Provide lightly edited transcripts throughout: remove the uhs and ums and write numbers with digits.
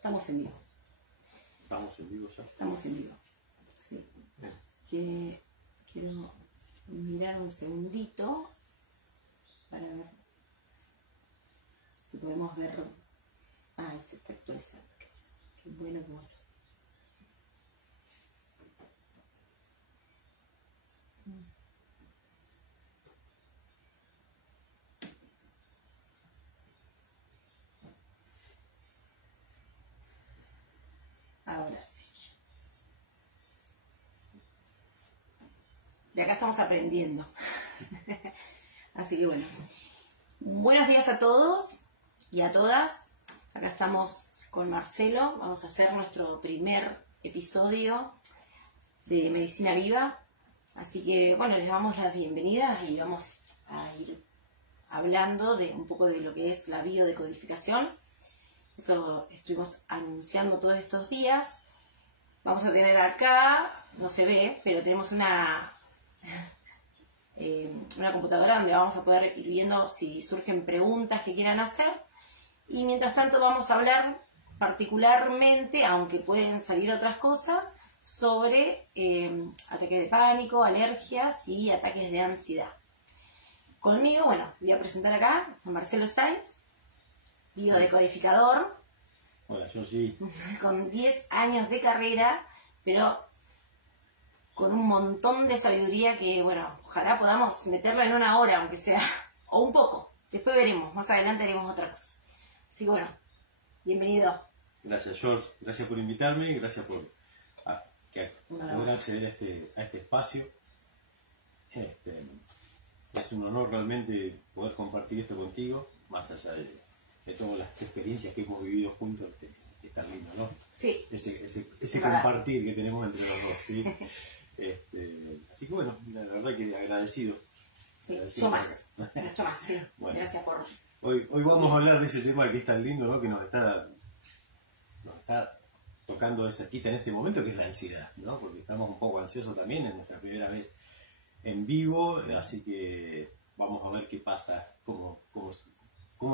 Estamos en vivo. ¿Estamos en vivo ya? Estamos en vivo. Sí. Que quiero mirar un segundito para ver si podemos ver. Ah, se está actualizando. Qué bueno, qué bueno. Ahora sí. De acá estamos aprendiendo. Así que bueno. Buenos días a todos y a todas. Acá estamos con Marcelo. Vamos a hacer nuestro primer episodio de Medicina Viva. Así que bueno, les damos las bienvenidas y vamos a ir hablando de un poco de lo que es la biodecodificación. Eso estuvimos anunciando todos estos días. Vamos a tener acá, no se ve, pero tenemos una computadora donde vamos a poder ir viendo si surgen preguntas que quieran hacer. Y mientras tanto vamos a hablar particularmente, aunque pueden salir otras cosas, sobre ataques de pánico, alergias y ataques de ansiedad. Conmigo, bueno, voy a presentar acá a Marcelo Sáenz, biodecodificador. Hola, yo sí. Con 10 años de carrera, pero con un montón de sabiduría que, bueno, ojalá podamos meterla en una hora, aunque sea, o un poco. Después veremos, más adelante haremos otra cosa. Así que bueno, bienvenido. Gracias, George. Gracias por invitarme y gracias por poder acceder a este espacio. Es un honor realmente poder compartir esto contigo, más allá de todas las experiencias que hemos vivido juntos. Es tan lindo, ¿no? Sí. Ese compartir que tenemos entre los dos, ¿sí? Así que bueno, la verdad que agradecido. Sí, yo más, sí. Bueno, gracias por... Hoy vamos a hablar de ese tema que es tan lindo, ¿no? Que nos está tocando de cerquita en este momento, que es la ansiedad, ¿no? Porque estamos un poco ansiosos también en nuestra primera vez en vivo, así que vamos a ver qué pasa, cómo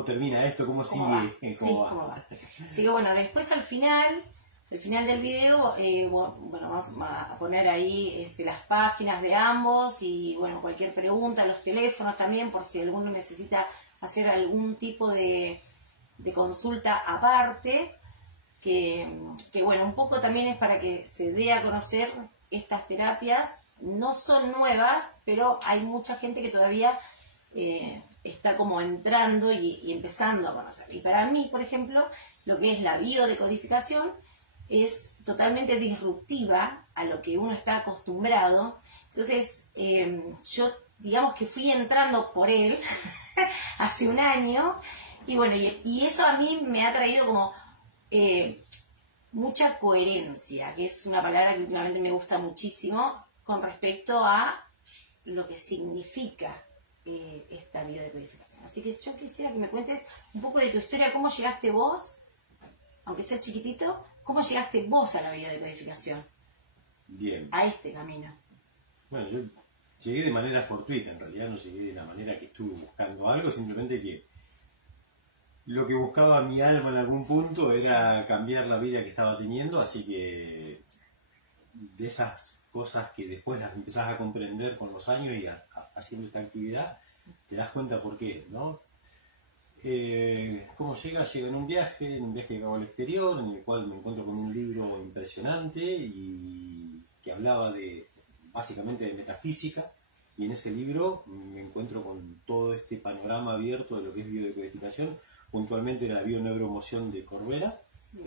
termina esto, cómo sigue, cómo va. Así que bueno, después al final del video, bueno, vamos a poner ahí las páginas de ambos y bueno, cualquier pregunta, los teléfonos también, por si alguno necesita hacer algún tipo de consulta aparte, que bueno, un poco también es para que se dé a conocer estas terapias. No son nuevas, pero hay mucha gente que todavía está como entrando y empezando a conocer. Y para mí, por ejemplo, lo que es la biodecodificación es totalmente disruptiva a lo que uno está acostumbrado. Entonces, yo digamos que fui entrando por él hace un año y bueno, y eso a mí me ha traído como mucha coherencia, que es una palabra que últimamente me gusta muchísimo con respecto a lo que significa esta biodecodificación. Así que yo quisiera que me cuentes un poco de tu historia, cómo llegaste vos, aunque sea chiquitito, cómo llegaste vos a la biodecodificación. Bien. A este camino. Bueno, yo llegué de manera fortuita, en realidad no llegué de la manera que estuve buscando algo, simplemente que lo que buscaba mi alma en algún punto era cambiar la vida que estaba teniendo, así que de esas cosas que después las empezás a comprender con los años y haciendo esta actividad, te das cuenta por qué, ¿no? ¿Cómo llega? Llega en un viaje que hago al exterior, en el cual me encuentro con un libro impresionante y que hablaba básicamente de metafísica, y en ese libro me encuentro con todo este panorama abierto de lo que es biodecodificación, puntualmente la bioneuromoción de Corbera.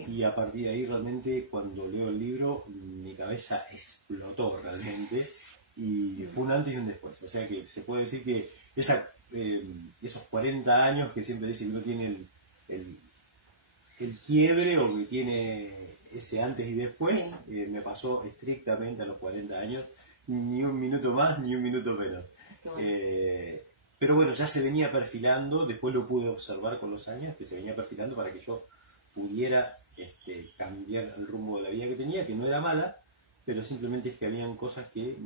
Y a partir de ahí realmente cuando leo el libro mi cabeza explotó realmente y fue un antes y un después. O sea que se puede decir que esos 40 años que siempre dice que uno tiene el quiebre o que tiene ese antes y después, me pasó estrictamente a los 40 años, ni un minuto más ni un minuto menos. Bueno. Pero bueno, ya se venía perfilando, después lo pude observar con los años, que se venía perfilando para que yo pudiera cambiar el rumbo de la vida que tenía, que no era mala, pero simplemente es que habían cosas que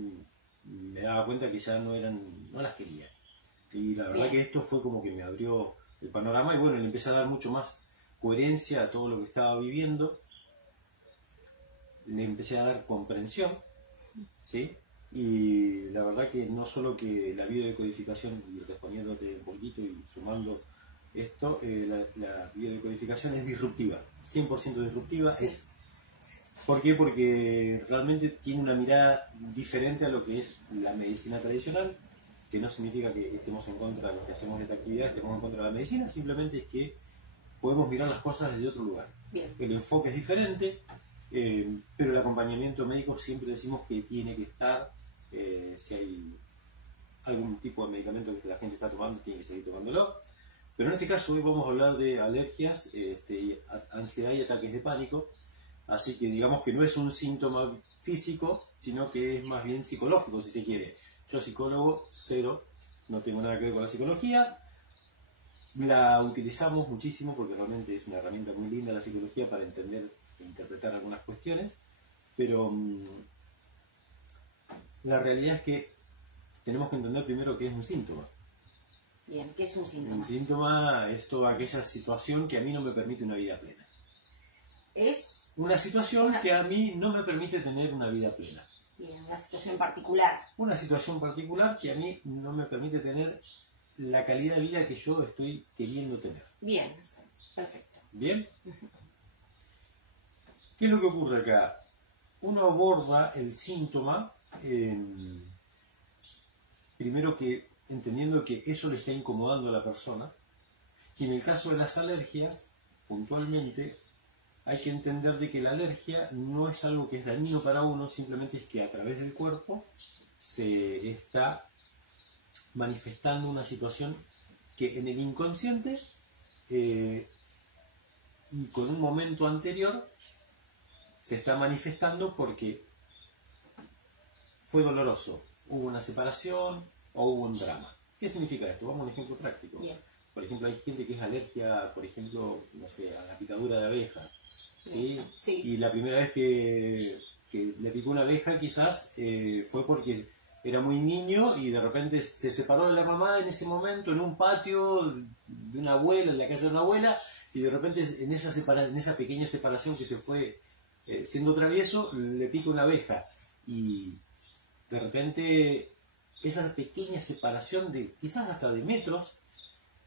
me daba cuenta que ya no las quería. Y la verdad que esto fue como que me abrió el panorama y bueno, le empecé a dar mucho más coherencia a todo lo que estaba viviendo, le empecé a dar comprensión, ¿sí? Y la verdad que no solo que la biodecodificación, y respondiéndote un poquito y sumando esto, la biodecodificación es disruptiva, 100% disruptiva. Sí. ¿Por qué? Porque realmente tiene una mirada diferente a lo que es la medicina tradicional, que no significa que estemos en contra de lo que hacemos de esta actividad, estemos en contra de la medicina, simplemente es que podemos mirar las cosas desde otro lugar. Bien. El enfoque es diferente, pero el acompañamiento médico siempre decimos que tiene que estar. Si hay algún tipo de medicamento que la gente está tomando, tiene que seguir tomándolo. Pero en este caso hoy vamos a hablar de alergias, ansiedad y ataques de pánico. Así que digamos que no es un síntoma físico, sino que es más bien psicológico, si se quiere. Yo psicólogo, cero, no tengo nada que ver con la psicología. La utilizamos muchísimo porque realmente es una herramienta muy linda la psicología para entender e interpretar algunas cuestiones. Pero la realidad es que tenemos que entender primero qué es un síntoma. Bien, ¿qué es un síntoma? Un síntoma es toda aquella situación que a mí no me permite una vida plena. Es una situación que a mí no me permite tener una vida plena. Bien, una situación particular. Una situación particular que a mí no me permite tener la calidad de vida que yo estoy queriendo tener. Bien, perfecto. ¿Bien? ¿Qué es lo que ocurre acá? Uno aborda el síntoma primero que entendiendo que eso le está incomodando a la persona, y en el caso de las alergias, puntualmente, hay que entender de que la alergia no es algo que es dañino para uno, simplemente es que a través del cuerpo se está manifestando una situación que en el inconsciente y con un momento anterior se está manifestando porque fue doloroso, hubo una separación o hubo un drama. ¿Qué significa esto? Vamos a un ejemplo práctico. Bien. Por ejemplo, hay gente que es alergia, por ejemplo, no sé, a la picadura de abejas. ¿Sí? Sí. Y la primera vez que le picó una abeja quizás fue porque era muy niño y de repente se separó de la mamá en ese momento, en un patio de una abuela, en la casa de una abuela, y de repente en esa pequeña separación que se fue siendo travieso, le pica una abeja. Y de repente esa pequeña separación de quizás hasta de metros,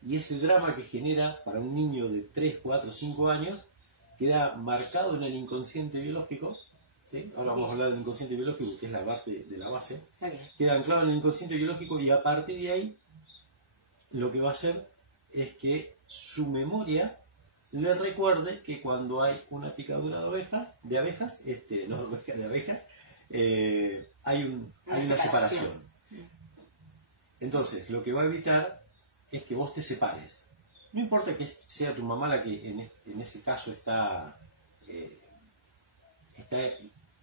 y ese drama que genera para un niño de 3, 4, 5 años, queda marcado en el inconsciente biológico, ¿sí? Ahora vamos a hablar del inconsciente biológico, que es la parte de la base. Queda anclado en el inconsciente biológico y a partir de ahí lo que va a hacer es que su memoria le recuerde que cuando hay una picadura de abejas, hay una separación. Entonces, lo que va a evitar es que vos te separes. No importa que sea tu mamá la que en ese caso está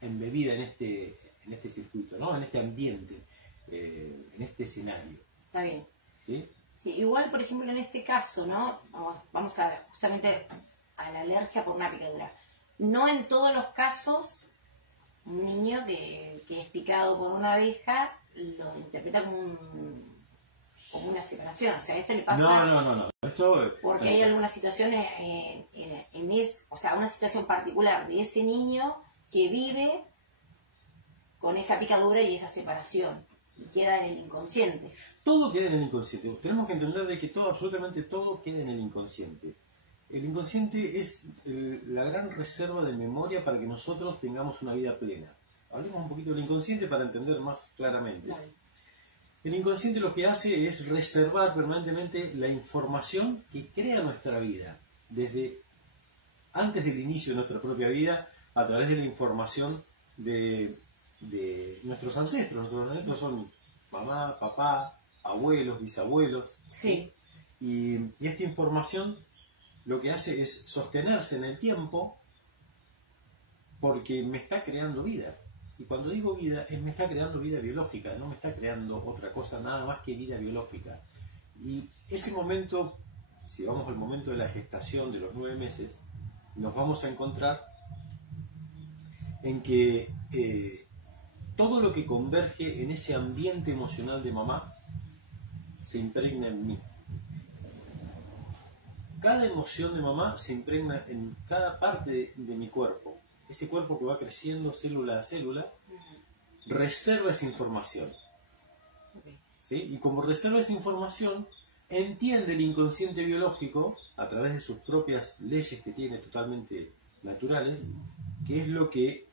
embebida en este circuito, ¿no? En este ambiente, en este escenario. Está bien. ¿Sí? Sí, igual, por ejemplo, en este caso, ¿no? Vamos a justamente a la alergia por una picadura. No en todos los casos un niño que es picado por una abeja lo interpreta como una separación. O sea, esto le pasa... No. Esto, porque hay algunas situaciones o sea, una situación particular de ese niño que vive con esa picadura y esa separación y queda en el inconsciente. Todo queda en el inconsciente. Tenemos que entender de que absolutamente todo queda en el inconsciente. El inconsciente es la gran reserva de memoria para que nosotros tengamos una vida plena. Hablemos un poquito del inconsciente para entender más claramente. Vale. El inconsciente lo que hace es reservar permanentemente la información que crea nuestra vida, desde antes del inicio de nuestra propia vida, a través de la información de nuestros ancestros. Nuestros ancestros son mamá, papá, abuelos, bisabuelos. Sí. Y esta información lo que hace es sostenerse en el tiempo porque me está creando vida. Y cuando digo vida, me está creando vida biológica, no me está creando otra cosa nada más que vida biológica. Y ese momento, si vamos al momento de la gestación de los 9 meses, nos vamos a encontrar en que todo lo que converge en ese ambiente emocional de mamá se impregna en mí. cada emoción de mamá se impregna en cada parte de mi cuerpo. Ese cuerpo que va creciendo célula a célula, reserva esa información. ¿Sí? Y como reserva esa información, entiende el inconsciente biológico, a través de sus propias leyes que tiene totalmente naturales, que es lo que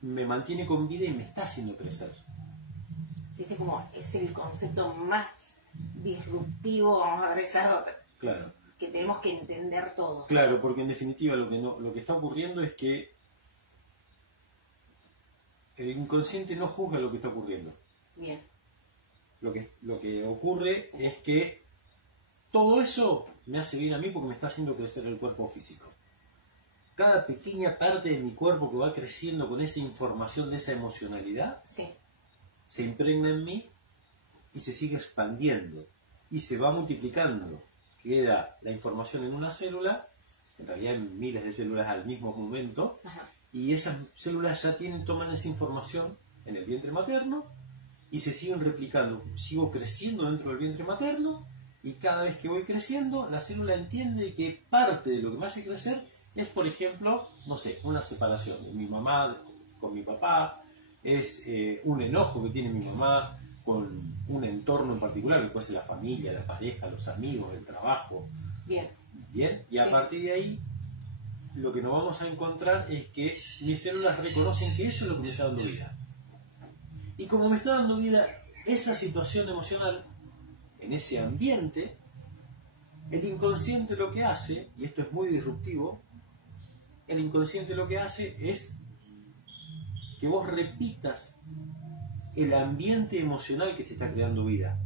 me mantiene con vida y me está haciendo crecer. Sí, es el concepto más disruptivo, vamos a ver esa otra. Claro. Que tenemos que entender todos. Claro, porque en definitiva lo que está ocurriendo es que el inconsciente no juzga lo que está ocurriendo. Bien. Lo que ocurre es que todo eso me hace bien a mí porque me está haciendo crecer el cuerpo físico. Cada pequeña parte de mi cuerpo que va creciendo con esa información de esa emocionalidad, sí, se impregna en mí y se sigue expandiendo y se va multiplicando. Queda la información en una célula, en realidad en miles de células al mismo momento, ajá, y esas células ya toman esa información en el vientre materno y se siguen replicando. Sigo creciendo dentro del vientre materno y cada vez que voy creciendo, la célula entiende que parte de lo que me hace crecer es, por ejemplo, no sé, una separación de mi mamá con mi papá, es un enojo que tiene mi mamá con un entorno en particular, que puede ser la familia, la pareja, los amigos, el trabajo. Bien. Bien, y a Sí. partir de ahí, lo que nos vamos a encontrar es que mis células reconocen que eso es lo que me está dando vida. Y como me está dando vida esa situación emocional, en ese ambiente, el inconsciente lo que hace, y esto es muy disruptivo, el inconsciente lo que hace es que vos repitas el ambiente emocional que te está creando vida.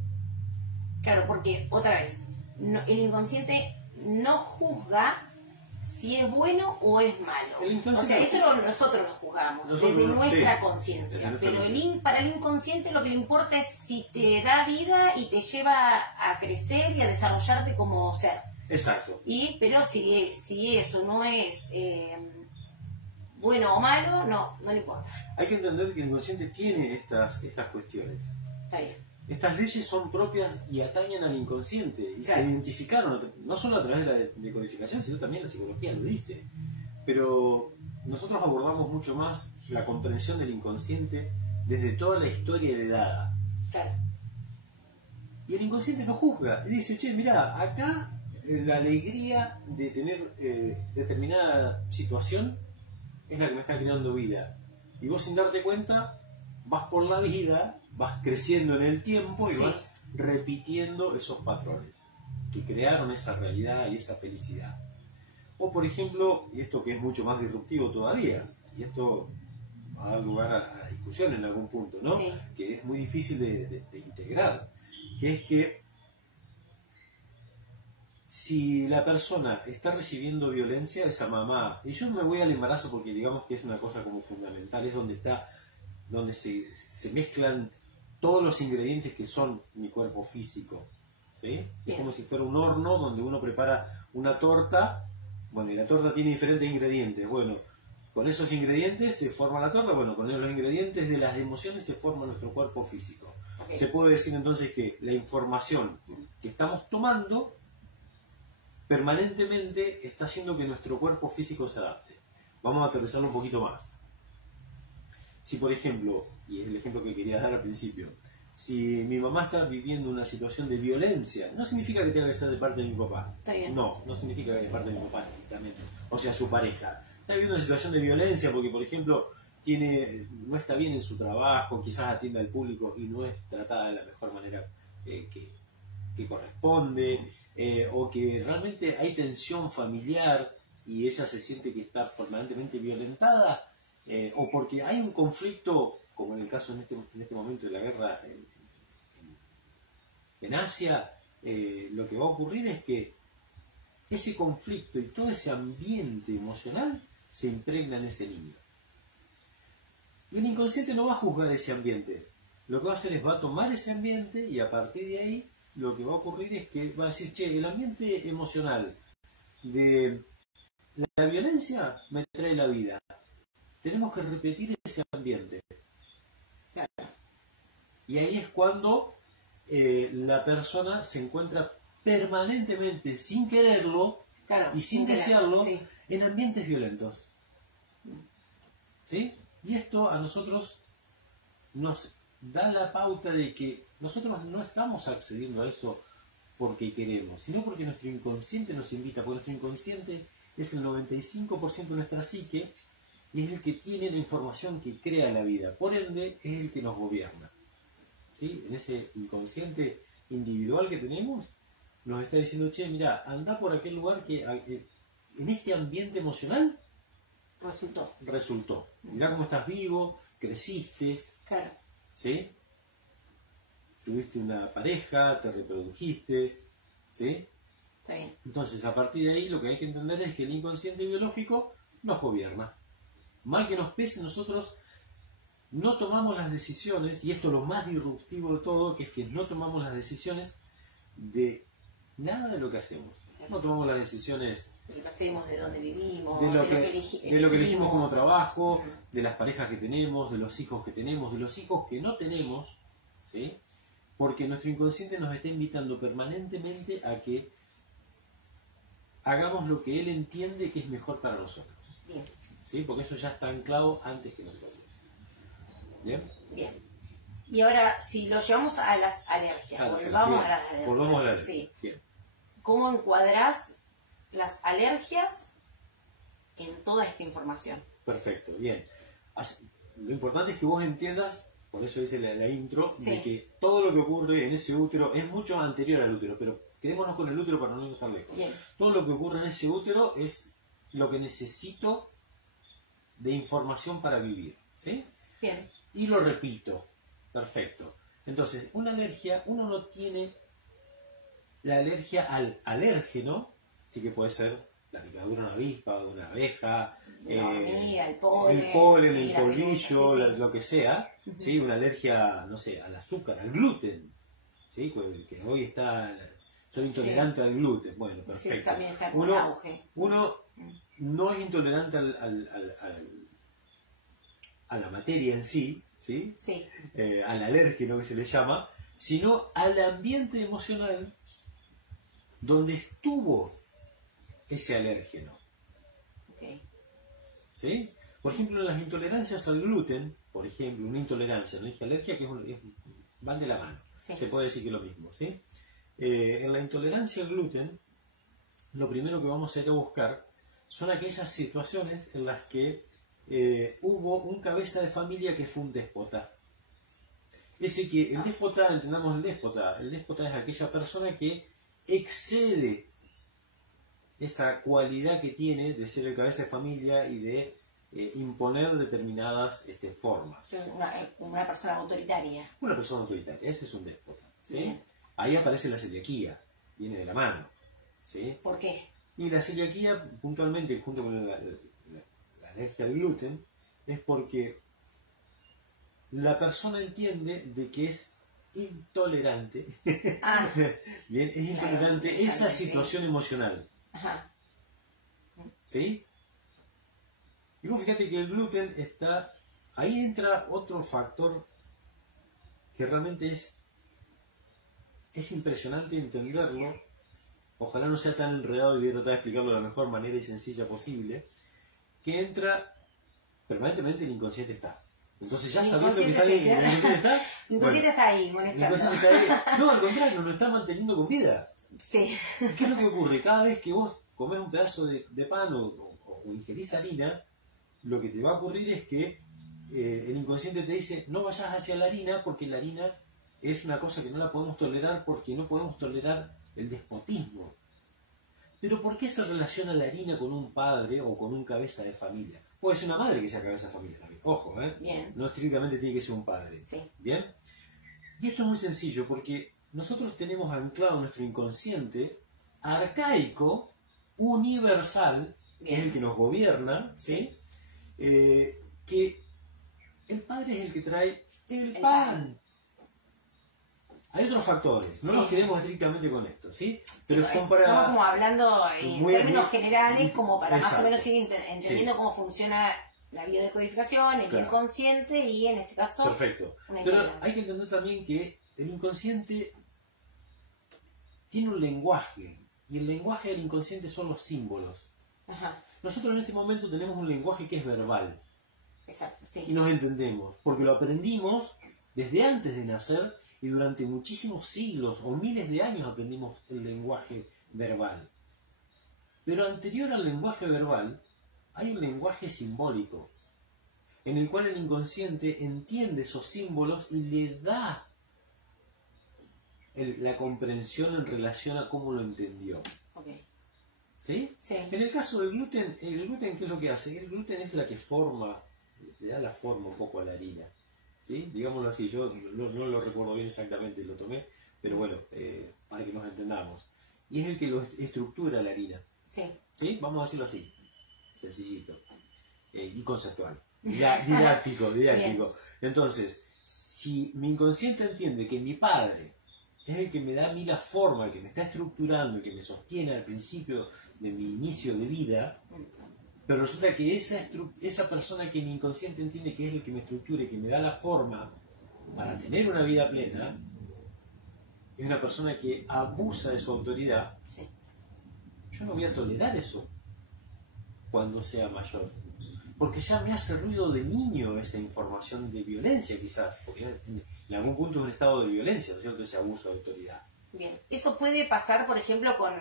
Claro, porque, otra vez, el inconsciente no juzga si es bueno o es malo. O sea, eso nosotros lo juzgamos desde nuestra conciencia. Pero para el inconsciente lo que le importa es si te da vida y te lleva a crecer y a desarrollarte como ser. Exacto. Pero si eso no es bueno o malo, no le importa. Hay que entender que el inconsciente tiene estas cuestiones. Está bien. Estas leyes son propias y atañen al inconsciente y claro, se identificaron no solo a través de la decodificación, sino también la psicología lo dice. Pero nosotros abordamos mucho más la comprensión del inconsciente desde toda la historia heredada. Claro. Y el inconsciente no juzga y dice, che, mirá, acá la alegría de tener determinada situación es la que me está creando vida. Y vos sin darte cuenta vas por la vida, vas creciendo en el tiempo y sí, vas repitiendo esos patrones que crearon esa realidad y esa felicidad. O por ejemplo, y esto que es mucho más disruptivo todavía, y esto va a dar lugar a discusión en algún punto, ¿no? Sí. Que es muy difícil de integrar, que es que si la persona está recibiendo violencia, esa mamá, y yo me voy al embarazo porque digamos que es una cosa como fundamental, es donde se mezclan todos los ingredientes que son mi cuerpo físico, ¿sí? Es como si fuera un horno donde uno prepara una torta, bueno, y la torta tiene diferentes ingredientes, bueno, con esos ingredientes se forma la torta, bueno, con los ingredientes de las emociones se forma nuestro cuerpo físico. Okay. Se puede decir entonces que la información que estamos tomando permanentemente está haciendo que nuestro cuerpo físico se adapte. Vamos a aterrizarlo un poquito más. Si por ejemplo, y es el ejemplo que quería dar al principio, si mi mamá está viviendo una situación de violencia, no significa que tenga que ser de parte de mi papá. Está bien. No también de parte de mi papá, también. O sea, su pareja. Está viviendo una situación de violencia porque, por ejemplo, no está bien en su trabajo, quizás atiende al público y no es tratada de la mejor manera que corresponde, o que realmente hay tensión familiar y ella se siente que está permanentemente violentada, o porque hay un conflicto, como en el caso en este momento de la guerra en Asia, lo que va a ocurrir es que ese conflicto y todo ese ambiente emocional se impregna en ese niño. Y el inconsciente no va a juzgar ese ambiente. Lo que va a hacer es va a tomar ese ambiente y a partir de ahí lo que va a ocurrir es que va a decir, che, el ambiente emocional de la violencia me trae la vida. Tenemos que repetir ese ambiente. Y ahí es cuando la persona se encuentra permanentemente, sin quererlo Claro, y sin desearlo, sí. en ambientes violentos. ¿Sí? Y esto a nosotros nos da la pauta de que nosotros no estamos accediendo a eso porque queremos, sino porque nuestro inconsciente nos invita, porque nuestro inconsciente es el 95% de nuestra psique y es el que tiene la información que crea la vida, por ende es el que nos gobierna. ¿Sí? En ese inconsciente individual que tenemos, nos está diciendo, che, mira, anda por aquel lugar que en este ambiente emocional resultó. Mirá cómo estás vivo, creciste, claro. ¿sí? Tuviste una pareja, te reprodujiste, ¿sí? Está bien. Entonces, a partir de ahí, lo que hay que entender es que el inconsciente biológico nos gobierna. Mal que nos pese, nosotros no tomamos las decisiones, y esto es lo más disruptivo de todo, que es que no tomamos las decisiones de nada de lo que hacemos. No tomamos las decisiones de lo que hacemos, de dónde vivimos, de lo que elegimos como trabajo, Mm. de las parejas que tenemos, de los hijos que tenemos, de los hijos que no tenemos, ¿sí? Porque nuestro inconsciente nos está invitando permanentemente a que hagamos lo que él entiende que es mejor para nosotros. Bien. ¿Sí? Porque eso ya está anclado antes que nosotros. ¿Bien? Bien. Y ahora, si lo llevamos a las alergias, volvamos a las alergias. Volvamos a las alergias. Sí. Bien. ¿Cómo encuadrás las alergias en toda esta información? Perfecto, bien. Lo importante es que vos entiendas, por eso dice la intro, Sí. de que todo lo que ocurre en ese útero es mucho anterior al útero, pero quedémonos con el útero para no estar lejos. Bien. Todo lo que ocurre en ese útero es lo que necesito de información para vivir, ¿sí? Bien. Y lo repito, perfecto. Entonces, una alergia, uno no tiene la alergia al alérgeno, sí que puede ser la picadura de una avispa, de una abeja, La hormiga, el el polen, sí, el polvillo, sí, sí. lo que sea, ¿sí? Una alergia, no sé, al azúcar, al gluten, ¿sí? Que hoy está, soy intolerante al gluten, bueno, perfecto. Sí, también está en auge. Uno no es intolerante a la materia en sí, ¿sí? Sí. Al alérgeno que se le llama, sino al ambiente emocional donde estuvo ese alérgeno. Okay. ¿Sí? Por ejemplo, en las intolerancias al gluten, por ejemplo, una intolerancia, no dije alergia, que van de la mano. Sí. Se puede decir que es lo mismo, ¿sí? En la intolerancia al gluten, lo primero que vamos a ir a buscar son aquellas situaciones en las que hubo un cabeza de familia que fue un déspota. Ese que el déspota, entendamos el déspota es aquella persona que excede esa cualidad que tiene de ser el cabeza de familia y de imponer determinadas formas. Una persona autoritaria. Una persona autoritaria, ese es un déspota, ¿sí? Bien. Ahí aparece la celiaquía, viene de la mano, ¿sí? ¿Por qué? Y la celiaquía, puntualmente, junto con la alergia al gluten, es porque la persona entiende de que es intolerante, bien, es intolerante claro, esa situación emocional. Ajá. ¿Sí? Y vos fíjate que el gluten está... Ahí entra otro factor que realmente es impresionante entenderlo. Ojalá no sea tan enredado y voy a tratar de explicarlo de la mejor manera y sencilla posible. Que entra permanentemente, el inconsciente está. Entonces ya sabiendo que está ahí, el inconsciente está... El inconsciente está ahí, molestando. No, al contrario, nos lo está manteniendo con vida. Sí. ¿Qué es lo que ocurre? Cada vez que vos comés un pedazo de pan o ingerís harina, lo que te va a ocurrir es que el inconsciente te dice no vayas hacia la harina porque la harina es una cosa que no la podemos tolerar porque no podemos tolerar el despotismo. Pero ¿por qué se relaciona la harina con un padre o con un cabeza de familia? Puede ser una madre que sea cabeza de familia también. Ojo, Bien. No estrictamente tiene que ser un padre. Sí. ¿Bien? Y esto es muy sencillo porque nosotros tenemos anclado nuestro inconsciente arcaico, universal, que es el que nos gobierna, ¿sí? Que el padre es el que trae el pan. Hay otros factores, no nos quedemos estrictamente con esto, ¿sí? Pero sí, es para... Estamos como hablando en términos generales, como para más o menos ir entendiendo cómo funciona la biodecodificación, el inconsciente y en este caso... Perfecto. Pero hay que entender también que el inconsciente tiene un lenguaje, y el lenguaje del inconsciente son los símbolos. Ajá. Nosotros en este momento tenemos un lenguaje que es verbal. Exacto, sí. Y nos entendemos, porque lo aprendimos desde antes de nacer y durante muchísimos siglos o miles de años aprendimos el lenguaje verbal. Pero anterior al lenguaje verbal hay un lenguaje simbólico, en el cual el inconsciente entiende esos símbolos y le da la comprensión en relación a cómo lo entendió. Okay. ¿Sí? Sí. En el caso del gluten, ¿el gluten qué es lo que hace? El gluten es la que forma, le da la forma un poco a la harina. ¿Sí? Digámoslo así, yo no lo recuerdo bien exactamente, lo tomé, pero bueno, para que nos entendamos. Y es el que lo estructura la harina. Sí. ¿Sí? Vamos a decirlo así, sencillito y conceptual, didáctico. Entonces, si mi inconsciente entiende que mi padre es el que me da a mí la forma, el que me está estructurando, el que me sostiene al principio de mi inicio de vida, pero resulta que esa persona que mi inconsciente entiende que es el que me estructura y que me da la forma para tener una vida plena, es una persona que abusa de su autoridad. Sí. Yo no voy a tolerar eso cuando sea mayor, porque ya me hace ruido de niño esa información de violencia, quizás, porque en algún punto es un estado de violencia, ¿no es cierto?, ese abuso de autoridad. Bien, eso puede pasar, por ejemplo, con,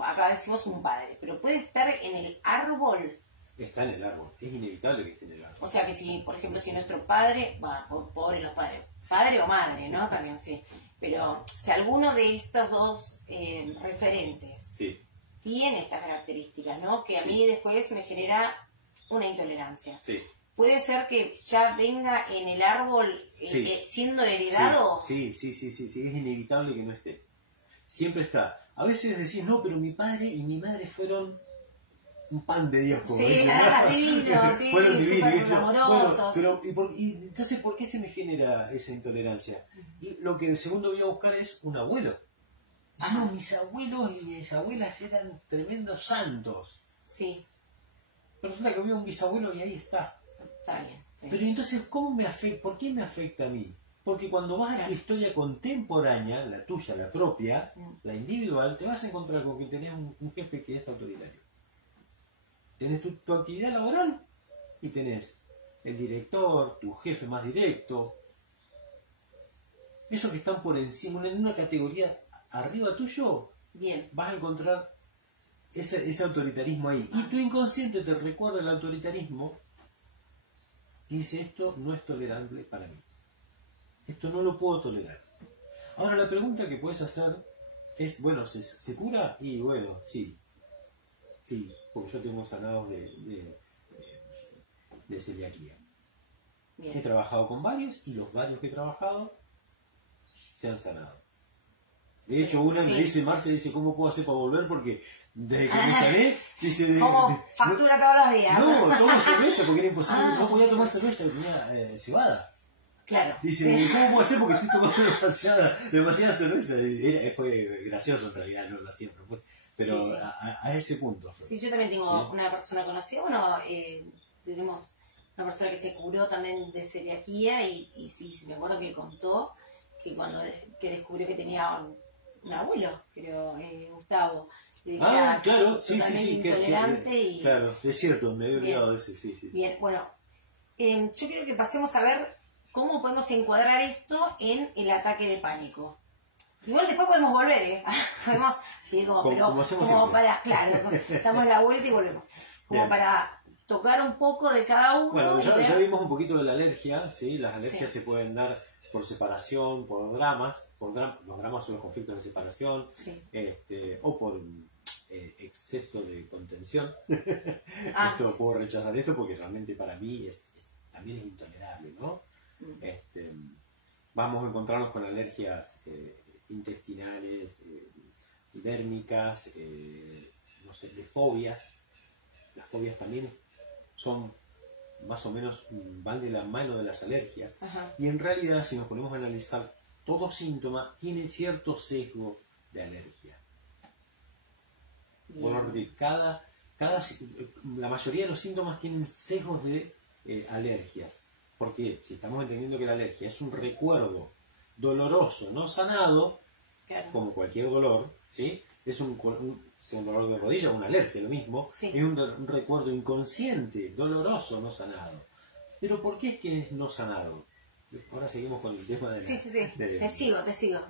acá decimos un padre, pero puede estar en el árbol. Está en el árbol, es inevitable que esté en el árbol. O sea que si, por ejemplo, si nuestro padre, bueno, pobre los padres, padre o madre, ¿no? También sí, pero si alguno de estos dos referentes Sí. tiene estas características, ¿no? Que a mí después me genera una intolerancia. Sí. ¿Puede ser que ya venga en el árbol siendo heredado? Sí, es inevitable que no esté. Siempre está. A veces decís, no, pero mi padre y mi madre fueron un pan de Dios, como dicen, ¿no? Divino, sí, fueron divinos. súper amorosos. Bueno, pero, entonces, ¿por qué se me genera esa intolerancia? Y lo que segundo voy a buscar es un abuelo. No, mis abuelos y mis abuelas eran tremendos santos. Sí. Pero resulta que veo un bisabuelo y ahí está. Está bien. Sí. Pero entonces, ¿cómo me afecta? ¿Por qué me afecta a mí? Porque cuando vas a tu historia contemporánea, la tuya, la propia, la individual, te vas a encontrar con que tenés un jefe que es autoritario. Tenés tu actividad laboral y tenés el director, tu jefe más directo. Esos que están por encima, en una categoría arriba tuyo, bien, vas a encontrar ese autoritarismo ahí. Y tu inconsciente te recuerda el autoritarismo y dice, esto no es tolerable para mí. Esto no lo puedo tolerar. Ahora la pregunta que puedes hacer es, bueno, ¿se cura? Y bueno, sí, porque yo tengo sanados de celiaquía. bien. He trabajado con varios y los varios que he trabajado se han sanado. De hecho, una me dice, Marce, dice, ¿cómo puedo hacer para volver? Porque desde que me sané, dice... ¿Cómo factura todos los días? No, tomo cerveza porque era imposible, no podía tomar cerveza, tenía cebada. Claro. Dice, ¿cómo puedo hacer? Porque estoy tomando demasiada cerveza. Fue gracioso en realidad, no lo hacía a propósito. Pero sí. A ese punto fue. Sí, yo también tengo una persona conocida, bueno, tenemos una persona que se curó también de celiaquía y sí, me acuerdo que contó que cuando que descubrió que tenía un abuelo, creo, Gustavo. Claro, sí. Intolerante claro, es cierto, me había olvidado de ese, sí. Bien, bueno, yo quiero que pasemos a ver cómo podemos encuadrar esto en el ataque de pánico. Igual después podemos volver, podemos seguir como para, claro, damos la vuelta y volvemos. Como bien, para tocar un poco de cada uno. Bueno, ya vimos un poquito de la alergia, ¿sí? Las alergias se pueden dar por separación, por dramas, los dramas son los conflictos de separación, o por exceso de contención. Esto puedo rechazar esto porque realmente para mí también es intolerable, ¿no? Vamos a encontrarnos con alergias intestinales, dérmicas, no sé, de fobias. Las fobias también son más o menos, van de la mano de las alergias. Ajá. Y en realidad, si nos ponemos a analizar, todo síntoma tiene cierto sesgo de alergia. Bueno, repetir, la mayoría de los síntomas tienen sesgos de alergias. Porque si estamos entendiendo que la alergia es un recuerdo doloroso, no sanado, Claro. como cualquier dolor, ¿sí? Es sea un dolor de rodilla, una alergia, lo mismo. Sí. Es un recuerdo inconsciente, doloroso, no sanado. Pero ¿por qué es que es no sanado? Ahora seguimos con el tema de la... Sí. Te sigo.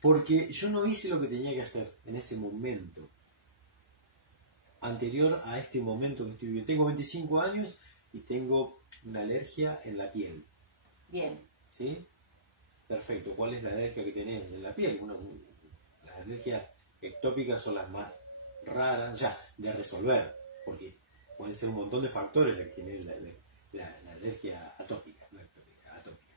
Porque yo no hice lo que tenía que hacer en ese momento, anterior a este momento que estoy viviendo. Tengo 25 años y tengo una alergia en la piel. Bien. ¿Sí? Perfecto. ¿Cuál es la alergia que tenés en la piel? Las alergias ectópicas son las más raras, ya, de resolver, porque pueden ser un montón de factores las que tienen la alergia atópica, no ectópica, atópica.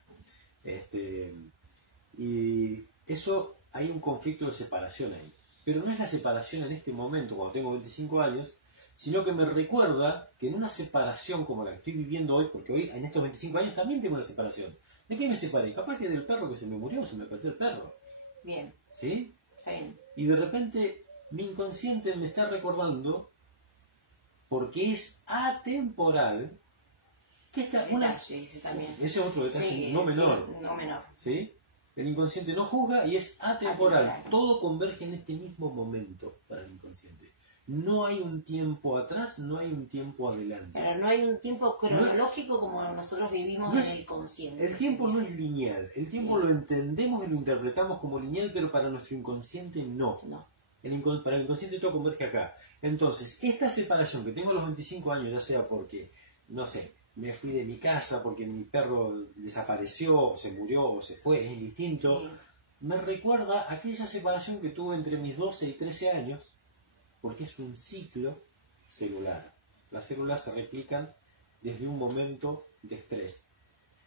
Y eso, hay un conflicto de separación ahí. Pero no es la separación en este momento, cuando tengo 25 años, sino que me recuerda que en una separación como la que estoy viviendo hoy, porque hoy en estos 25 años también tengo una separación. ¿De qué me separé? Capaz que del perro que se me murió, se me perdió el perro. Bien. ¿Sí? Está bien. Y de repente mi inconsciente me está recordando, porque es atemporal, que esta Detalle, dice también. ese es otro detalle, Sí, no menor. No menor. ¿Sí? El inconsciente no juzga y es atemporal. Atemporal. Todo converge en este mismo momento para el inconsciente. No hay un tiempo atrás, no hay un tiempo adelante. Pero no hay un tiempo cronológico como nosotros vivimos no en es, el consciente. el tiempo no es lineal. El tiempo lo entendemos y lo interpretamos como lineal, pero para nuestro inconsciente no. Para el inconsciente todo converge acá. Entonces, esta separación que tengo a los 25 años, ya sea porque, no sé, me fui de mi casa, porque mi perro desapareció, o se murió, o se fue, es indistinto, Sí. me recuerda aquella separación que tuve entre mis 12 y 13 años, porque es un ciclo celular. Las células se replican desde un momento de estrés.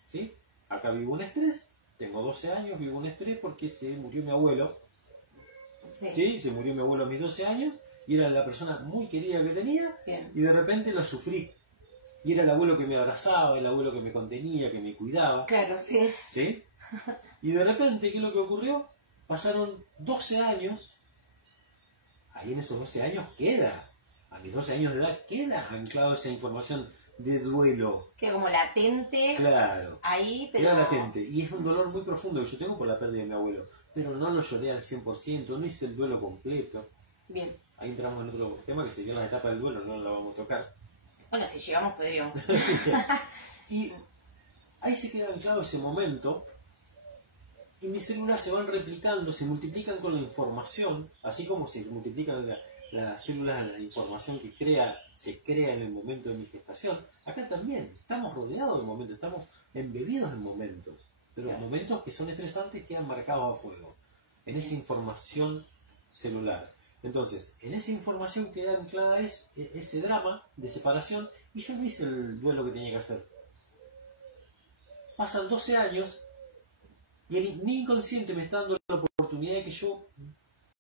¿Sí? Acá vivo un estrés, tengo 12 años, vivo un estrés porque se murió mi abuelo. ¿Sí? Se murió mi abuelo a mis 12 años y era la persona muy querida que tenía. Bien. Y de repente lo sufrí. Y era el abuelo que me abrazaba, el abuelo que me contenía, que me cuidaba. Claro, sí. ¿Sí? Y de repente, ¿qué es lo que ocurrió? Pasaron 12 años. Ahí en esos 12 años queda, a mis 12 años de edad, queda anclado esa información de duelo. Que como latente. Claro. Ahí, pero... Queda latente. Y es un dolor muy profundo que yo tengo por la pérdida de mi abuelo. Pero no lo lloré al 100%, no hice el duelo completo. Bien. Ahí entramos en otro tema que sería la etapa del duelo, no la vamos a tocar. Bueno, si llegamos podríamos. Y ahí se queda anclado ese momento. Y mis células se van replicando, se multiplican con la información, así como se multiplican las células, la información que se crea en el momento de mi gestación. Acá también estamos rodeados de momentos, estamos embebidos en momentos, pero momentos que son estresantes quedan marcados a fuego, en esa información celular. Entonces, en esa información queda anclada ese drama de separación y yo no hice el duelo que tenía que hacer. Pasan 12 años y mi inconsciente me está dando la oportunidad de que yo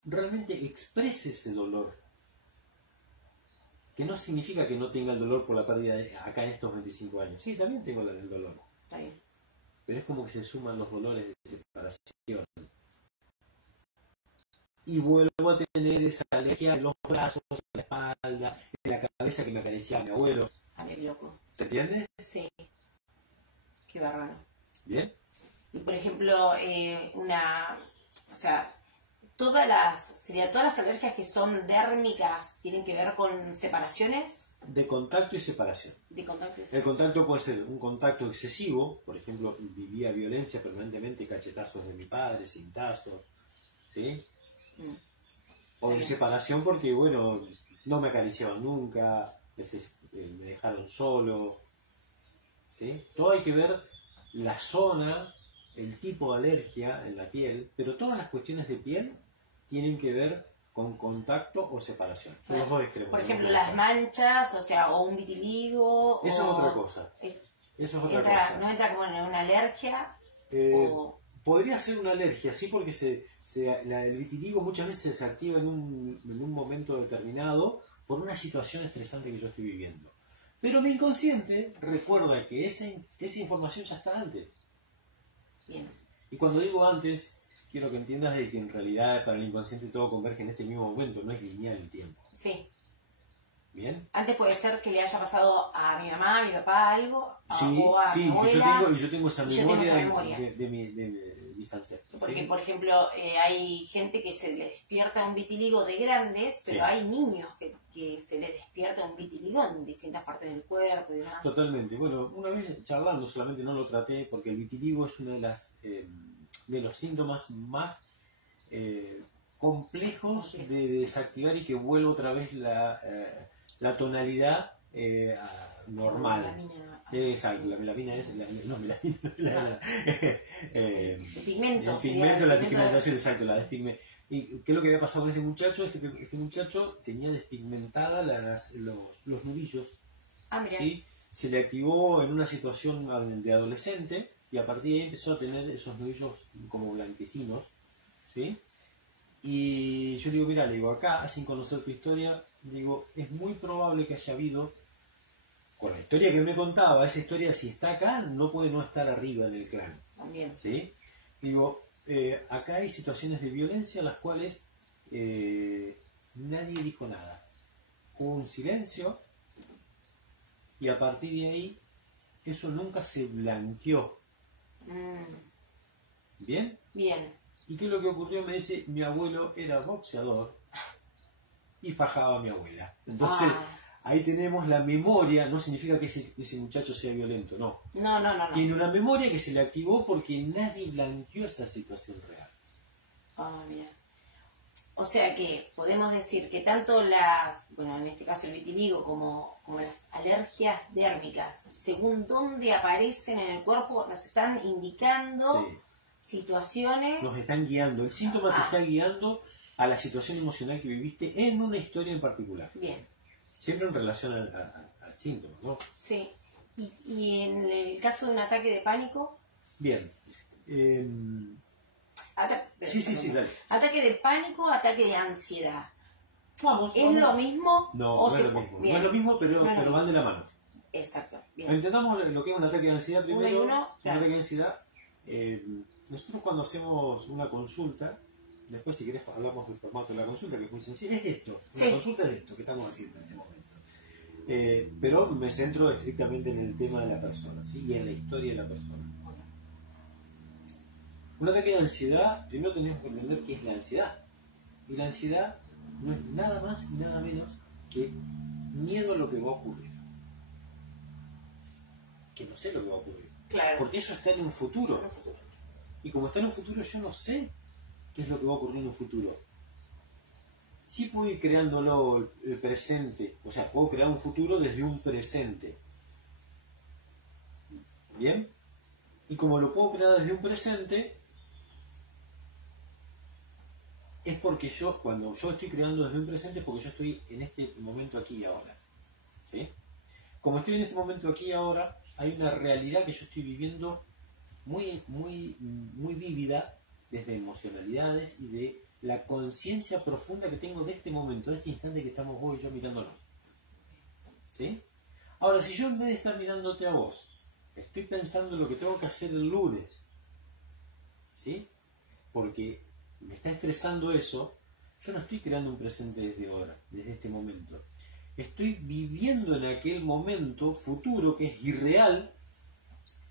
realmente exprese ese dolor. Que no significa que no tenga el dolor por la pérdida acá en estos 25 años. Sí, también tengo el dolor. Está bien. Pero es como que se suman los dolores de separación. Y vuelvo a tener esa alergia en los brazos, en la espalda, en la cabeza que me acariciaba mi abuelo. A ver, loco. ¿Se entiende? Sí. Qué bárbaro. ¿Bien? Y por ejemplo, o sea, todas las alergias que son dérmicas tienen que ver con separaciones. De contacto y separación. De contacto y El separación. contacto puede ser un contacto excesivo, por ejemplo, vivía violencia permanentemente, cachetazos de mi padre, cintazos, ¿sí? O de separación porque, bueno, no me acariciaban nunca, a veces me dejaron solo, ¿sí? Todo hay que ver la zona, el tipo de alergia en la piel, pero todas las cuestiones de piel tienen que ver con contacto o separación. Son los dos extremos. Por ejemplo, las manchas, o sea, o un vitiligo. Eso es otra cosa. Eso es otra cosa. No entra como en una alergia. Podría ser una alergia, sí, porque el vitiligo muchas veces se activa en un momento determinado por una situación estresante que yo estoy viviendo. Pero mi inconsciente recuerda que esa información ya está antes. Bien. Y cuando digo antes, quiero que entiendas de que en realidad para el inconsciente todo converge en este mismo momento, no es lineal el tiempo. Sí. ¿Bien? Antes puede ser que le haya pasado a mi mamá, a mi papá algo, Sí, o a mi abuela, yo tengo esa memoria, de mis ancestros. Porque, ¿sí? por ejemplo, hay gente que se le despierta un vitiligo de grandes, pero Sí. hay niños que se les despierta un vitiligo en distintas partes del cuerpo y demás. Totalmente. Bueno, una vez charlando, solamente no lo traté, porque el vitiligo es uno de los síntomas más complejos de desactivar y que vuelva otra vez la tonalidad normal. Exacto, la melamina es... no, melamina, el pigmento. el pigmento, la pigmentación, exacto, la despigmentación. ¿Y qué es lo que había pasado con este muchacho? Este muchacho tenía despigmentadas los nudillos. Ah, mira. ¿Sí? Se le activó en una situación de adolescente y a partir de ahí empezó a tener esos nudillos como blanquecinos, ¿sí? Y yo digo, mira, le digo, acá, sin conocer tu historia, digo, es muy probable que haya habido, con la historia que me contaba, esa historia, si está acá, no puede no estar arriba en el clan. También. ¿Sí? Digo, acá hay situaciones de violencia en las cuales nadie dijo nada. Hubo un silencio y a partir de ahí eso nunca se blanqueó. ¿Bien? Bien. ¿Y qué es lo que ocurrió? Me dice, mi abuelo era boxeador y fajaba a mi abuela. Entonces, ahí tenemos la memoria, no significa que ese muchacho sea violento, no. No. Tiene una memoria que se le activó porque nadie blanqueó esa situación real. Ah, mira. O sea que podemos decir que tanto bueno, en este caso el vitiligo, como las alergias dérmicas, según dónde aparecen en el cuerpo, nos están indicando Sí. situaciones. Nos están guiando. El síntoma te está guiando a la situación emocional que viviste en una historia en particular. Bien. Siempre en relación al síntoma, ¿no? Sí. ¿Y en el caso de un ataque de pánico? Bien. Sí, dale. Ataque de pánico, ataque de ansiedad. Vamos. ¿Es lo mismo? No, no es lo mismo. Bien. No es lo mismo, pero van de la mano. Exacto. Bien. Entendamos lo que es un ataque de ansiedad primero. Uno, un ataque de ansiedad. Nosotros cuando hacemos una consulta, después si querés hablamos del formato de la consulta, que es muy sencillo, es esto. Sí. Una consulta es esto que estamos haciendo en este momento. Pero me centro estrictamente en el tema de la persona, ¿sí? Y en la historia de la persona. Un ataque de ansiedad, primero tenemos que entender qué es la ansiedad. Y la ansiedad no es nada más y nada menos que miedo a lo que va a ocurrir. Que no sé lo que va a ocurrir. Claro. Porque eso está en un futuro. Y como está en un futuro, yo no sé qué es lo que va a ocurrir en un futuro. Sí puedo ir creándolo el presente. O sea, puedo crear un futuro desde un presente. ¿Bien? Y como lo puedo crear desde un presente, es porque cuando yo estoy creando desde un presente, es porque yo estoy en este momento aquí y ahora. ¿Sí? Como estoy en este momento aquí y ahora, hay una realidad que yo estoy viviendo muy, muy, muy vívida desde emocionalidades y de la conciencia profunda que tengo de este momento, de este instante que estamos vos y yo mirándonos. ¿Sí? Ahora, si yo en vez de estar mirándote a vos, estoy pensando lo que tengo que hacer el lunes, ¿sí? Porque me está estresando eso, yo no estoy creando un presente desde ahora, desde este momento. Estoy viviendo en aquel momento futuro que es irreal,